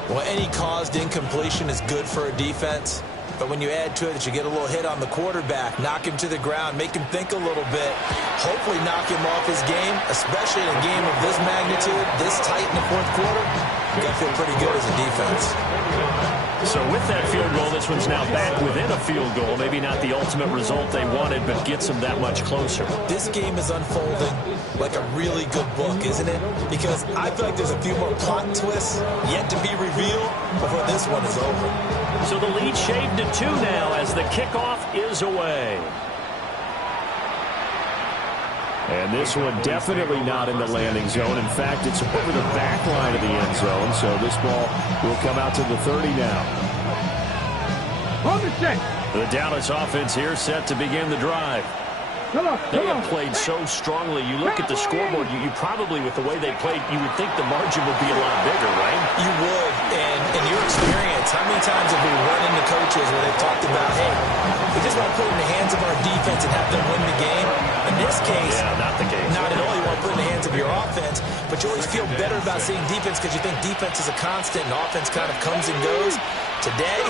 Well, any caused incompletion is good for a defense. But when you add to it that you get a little hit on the quarterback, knock him to the ground, make him think a little bit, hopefully knock him off his game, especially in a game of this magnitude, this tight in the fourth quarter, you got to feel pretty good as a defense. So with that field goal, this one's now back within a field goal. Maybe not the ultimate result they wanted, but gets them that much closer. This game is unfolding like a really good book, isn't it? Because I feel like there's a few more plot twists yet to be revealed before this one is over. So the lead shaved to 2 now as the kickoff is away. And this one definitely not in the landing zone. In fact, it's over the back line of the end zone. So this ball will come out to the 30 now. On the set. The Dallas offense here set to begin the drive. Come on, They come have on. played so strongly. You look at the scoreboard, you probably, with the way they played, you would think the margin would be a lot bigger, right? You would, and in your experience, how many times have we run into coaches where they've talked about, hey, we just want to put it in the hands of our defense and have them win the game? In this case, not the case. Not at all. You want to put it in the hands of your offense, but you always feel better about seeing defense because you think defense is a constant and offense kind of comes and goes. Today,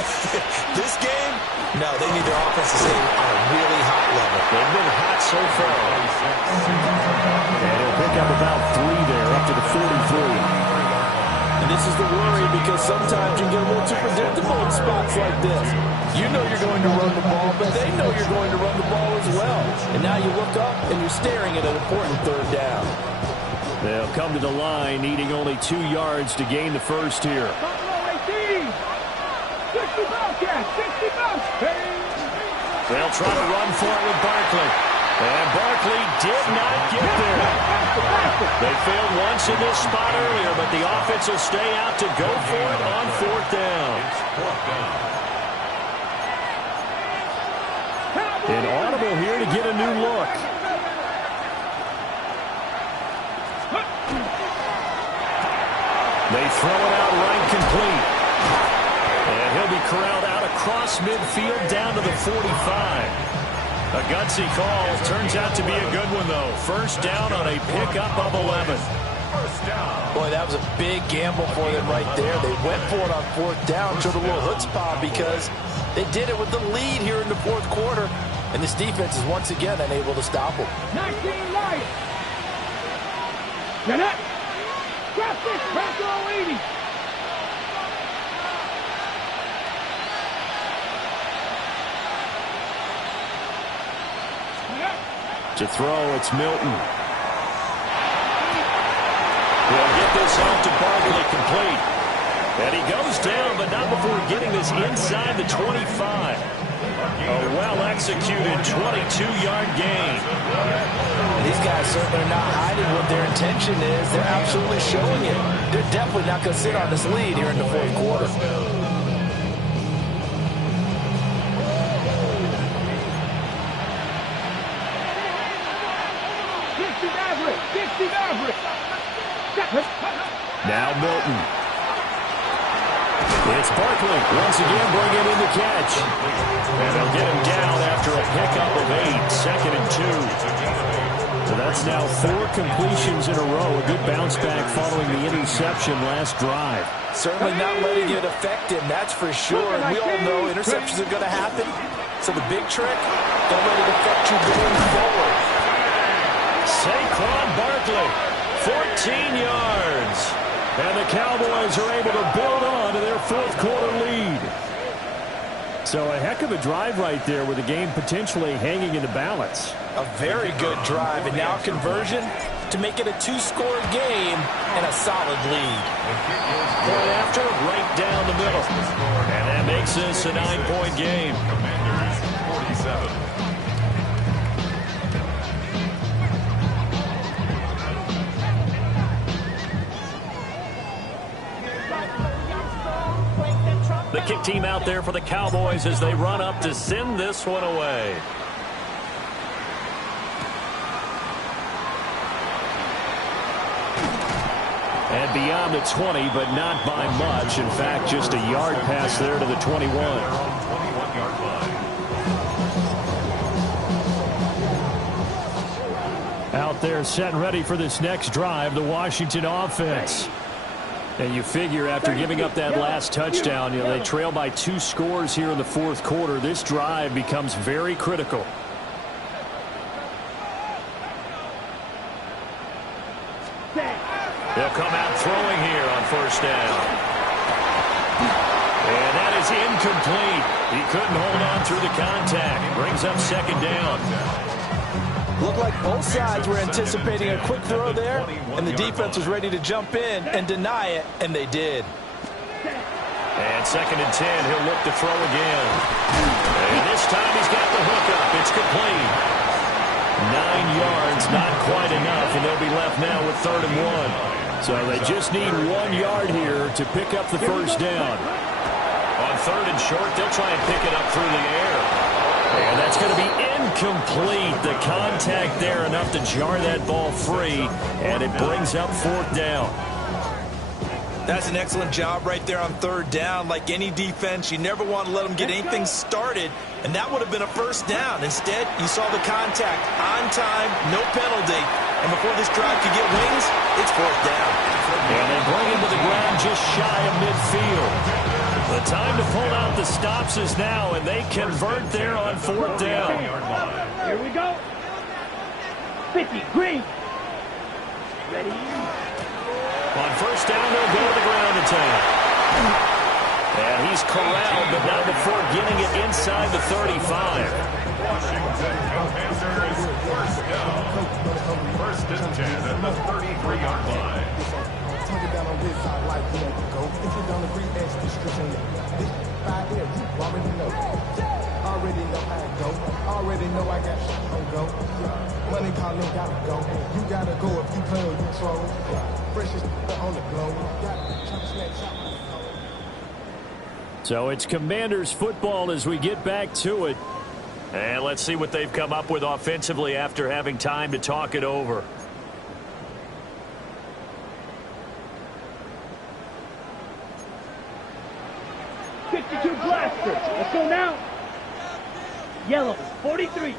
this game, no, they need their offense to stay on a really hot level. They've been hot so far. And up about 3 there, up to the 43. And this is the worry because sometimes you get a little too predictable in spots like this. You know you're going to run the ball, but they know you're going to run the ball as well. And now you look up and you're staring at an important third down. They'll come to the line, needing only 2 yards to gain the first here. They'll try to run for it with Barkley. And Barkley did not get there. They failed once in this spot earlier, but the offense will stay out to go for it on 4th down. An audible here to get a new look. They throw it out right complete. And he'll be corralled out across midfield down to the 45. A gutsy call. Turns out to be a good one, though. First down on a pickup of 11. Boy, that was a big gamble for them right there. They went for it on 4th down, showed a little chutzpah because they did it with the lead here in the 4th quarter. And this defense is once again unable to stop them. 19 Lions. Get it. Drop this. Back 80. To throw, it's Milton. He'll get this out to Barkley complete. And he goes down, but not before getting this inside the 25. A well-executed 22-yard gain. These guys certainly are not hiding what their intention is. They're absolutely showing it. They're definitely not going to sit on this lead here in the 4th quarter. Now Milton. It's Barkley once again bringing in the catch. And they'll get him down after a pickup of 8, 2nd and 2. So that's now 4 completions in a row. A good bounce back following the interception last drive. Certainly not letting it affect him, that's for sure. And we all know interceptions are going to happen. So the big trick, don't let it affect you going forward. Saquon Barkley, 14 yards. And the Cowboys are able to build on to their 4th quarter lead. So a heck of a drive right there with the game potentially hanging in the balance. A very good drive, and now conversion to make it a 2-score game and a solid lead. Point after, right down the middle. And that makes this a 9-point game. Commanders 47. The kick team out there for the Cowboys as they run up to send this one away. And beyond the 20, but not by much. In fact, just a yard pass there to the 21. Out there set and ready for this next drive, the Washington offense. And you figure after giving up that last touchdown, they trail by 2 scores here in the 4th quarter. This drive becomes very critical. They'll come out throwing here on 1st down. And that is incomplete. He couldn't hold on through the contact. Brings up 2nd down. Looked like both sides were anticipating a quick throw there, and the defense was ready to jump in and deny it, and they did. And 2nd and 10, he'll look to throw again. And this time he's got the hook up. It's complete. 9 yards, not quite enough, and they'll be left now with 3rd and 1. So they just need 1 yard here to pick up the 1st down. On 3rd and short, they'll try and pick it up through the air. And that's going to be incomplete. The contact there enough to jar that ball free, and it brings up 4th down. That's an excellent job right there on 3rd down. Like any defense, you never want to let them get anything started, and that would have been a 1st down. Instead, you saw the contact on time, no penalty, and before this drive could get wings, it's 4th down. And they bring him to the ground just shy of midfield. The time to pull out the stops is now, and they convert there on 4th down. Here we go. 50, green. Ready? On first down, they'll go to the ground attack. And he's corralled, but not before getting it inside the 35. Washington Commanders first down. First and 10 at the 33-yard line. Target down on this side like you go. If you don't agree, ask the description. This right here, you already know. Already know how it go. Already know I got shit on go. Money calling, gotta go. You gotta go if you play or you troll. Freshest on the globe. Got chop snap shot. So it's Commanders football as we get back to it. And let's see what they've come up with offensively after having time to talk it over. Blaster. Let's go now. Yellow, 43.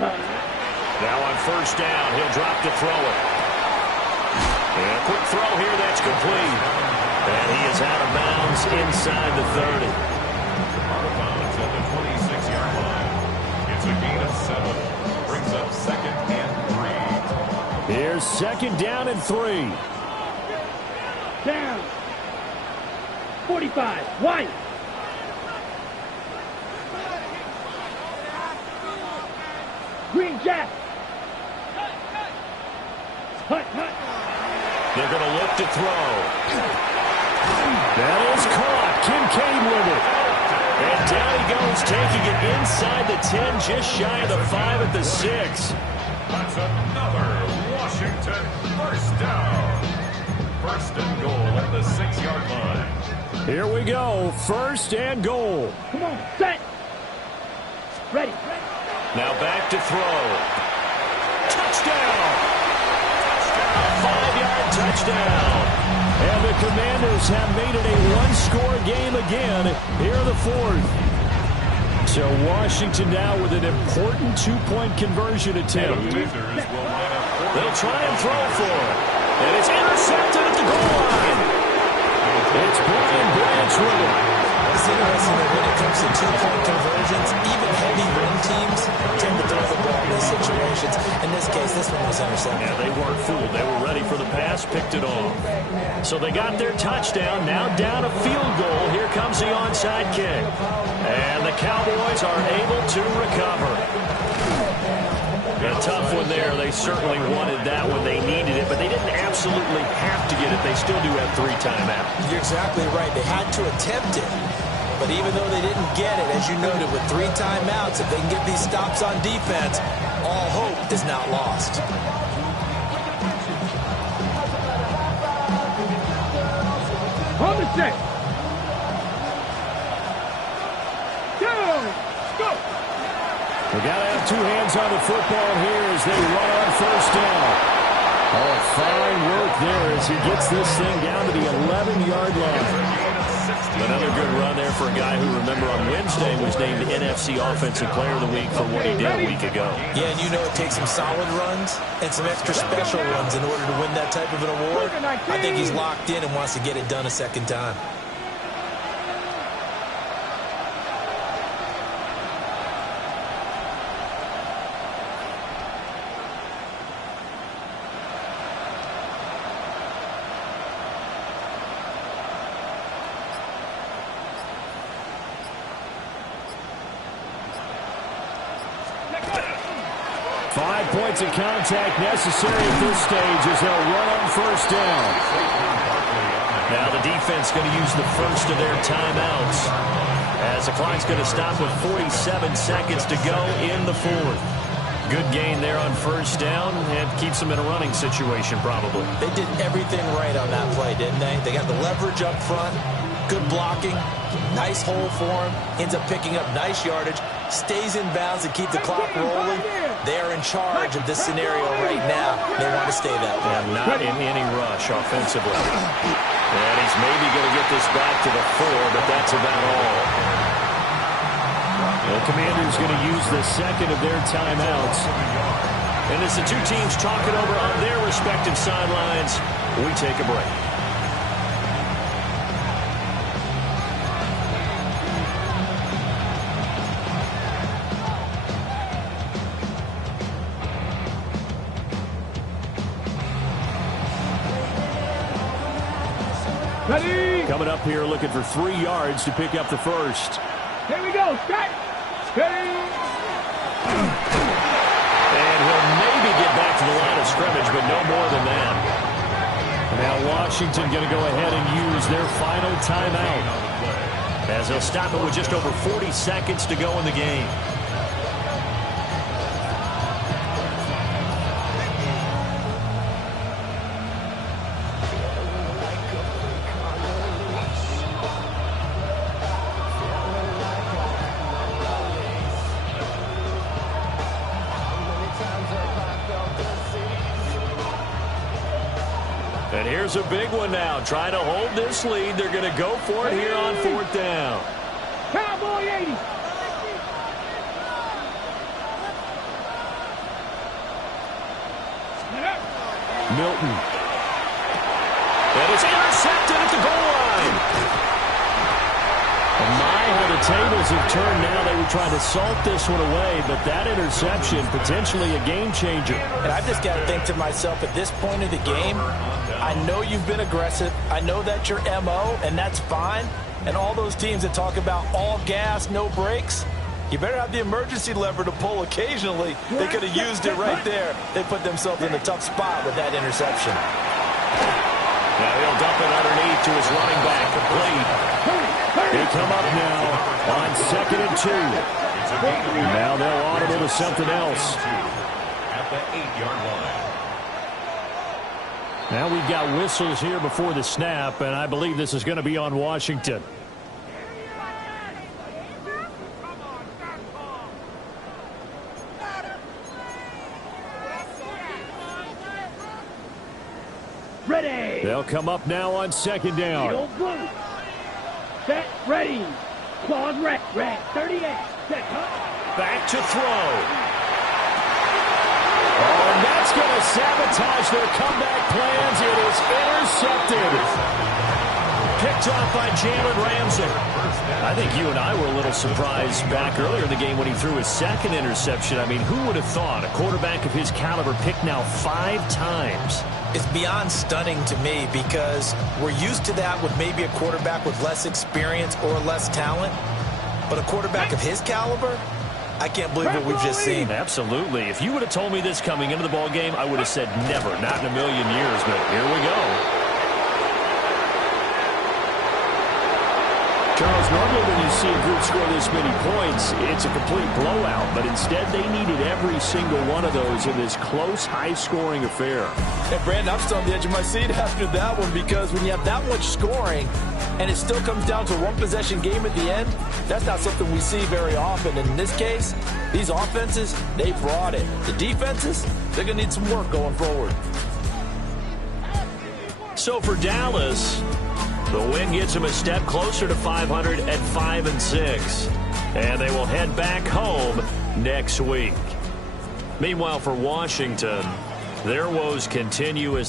Now on first down, he'll drop to throw it. And a quick throw here, that's complete. And he is out of bounds inside the 30. Out of bounds at the 26-yard line. It's a gain of 7. Brings up second and 3. Here's second down and 3. Down. 45. Wide. Green Jack. Hut. They're going to look to throw. That is caught. Kincaid with it. And down he goes, taking it inside the 10, just shy of the 5 at the 6. That's another Washington first down. First and goal at the 6-yard line. Here we go. First and goal. Come on, set. Ready. Now back to throw. Touchdown! A 5-yard touchdown. And the Commanders have made it a one-score game again here in the 4th. So Washington now with an important 2-point conversion attempt. They'll try and throw for it. And it's intercepted at the goal line. It's Brian Branch with it. It's interesting that when it comes to 2-point conversions, even heavy run teams tend to throw the ball in these situations. In this case, this one was intercepted. Yeah, they weren't fooled. They were ready for the pass, picked it off. So they got their touchdown, now down a field goal. Here comes the onside kick. And the Cowboys are able to recover. A tough one there. They certainly wanted that one. They needed it, but they didn't absolutely have to get it. They still do have 3 timeouts. You're exactly right. They had to attempt it. But even though they didn't get it, as you noted, with 3 timeouts, if they can get these stops on defense, all hope is not lost. On the set. Go. They got to have 2 hands on the football here as they run on first down. Oh, fine work there as he gets this thing down to the 11-yard line. Another good run there for a guy who, remember, on Wednesday was named NFC Offensive Player of the Week for what he did a week ago. Yeah, and you know it takes some solid runs and some extra special runs in order to win that type of an award. I think he's locked in and wants to get it done a second time. Points of contact necessary at this stage as they'll run on first down. Now the defense going to use the first of their timeouts as the clock's going to stop with 47 seconds to go in the 4th. Good gain there on first down and keeps them in a running situation probably. They did everything right on that play, didn't they? They got the leverage up front, good blocking, nice hole for him, ends up picking up nice yardage, stays in bounds and keep the clock rolling. They are in charge of this scenario right now. They want to stay that way. And not in any rush offensively. And he's maybe going to get this back to the 4, but that's about all. The Commanders going to use the second of their timeouts. And as the 2 teams talk it over on their respective sidelines, we take a break. Ready? Coming up here looking for 3 yards to pick up the first. Here we go. Start. Ready? And he'll maybe get back to the line of scrimmage, but no more than that. Now Washington going to go ahead and use their final timeout, as they'll stop it with just over 40 seconds to go in the game. And here's a big one now. Trying to hold this lead. They're going to go for it here on 4th down. Cowboy 80. Milton. And it's intercepted at the goal line. And my, how the tables have turned now. They were trying to salt this one away, but that interception, potentially a game changer. And I've just got to think to myself, at this point of the game, I know you've been aggressive. I know that's your MO, and that's fine. And all those teams that talk about all gas, no brakes, you better have the emergency lever to pull occasionally. They could have used it right there. They put themselves in a tough spot with that interception. Now he'll dump it underneath to his running back, complete. They come up now on 2nd and 2. Now they'll audible to something else. At the 8-yard line. Now we've got whistles here before the snap, and I believe this is going to be on Washington. Ready. They'll come up now on 2nd down. Field blue. Set. Ready. Claws red. Red. 38. Set. Back to throw. Oh, and that's going to sabotage their comeback plans. It is intercepted. Picked off by Jalen Ramsey. I think you and I were a little surprised back earlier in the game when he threw his 2nd interception. I mean, who would have thought a quarterback of his caliber picked now 5 times? It's beyond stunning to me because we're used to that with maybe a quarterback with less experience or less talent. But a quarterback of his caliber, I can't believe what we've just seen. Absolutely. If you would have told me this coming into the ball game, I would have said never, not in a million years. But here we go. Charles, normally when you see a group score this many points, it's a complete blowout. But instead, they needed every single one of those in this close, high-scoring affair. And Brandon, I'm still on the edge of my seat after that one because when you have that much scoring and it still comes down to a one-possession game at the end, that's not something we see very often. And in this case, these offenses, they brought it. The defenses, they're going to need some work going forward. So for Dallas, the win gets them a step closer to 500 at 5-6. And they will head back home next week. Meanwhile, for Washington, their woes continue as the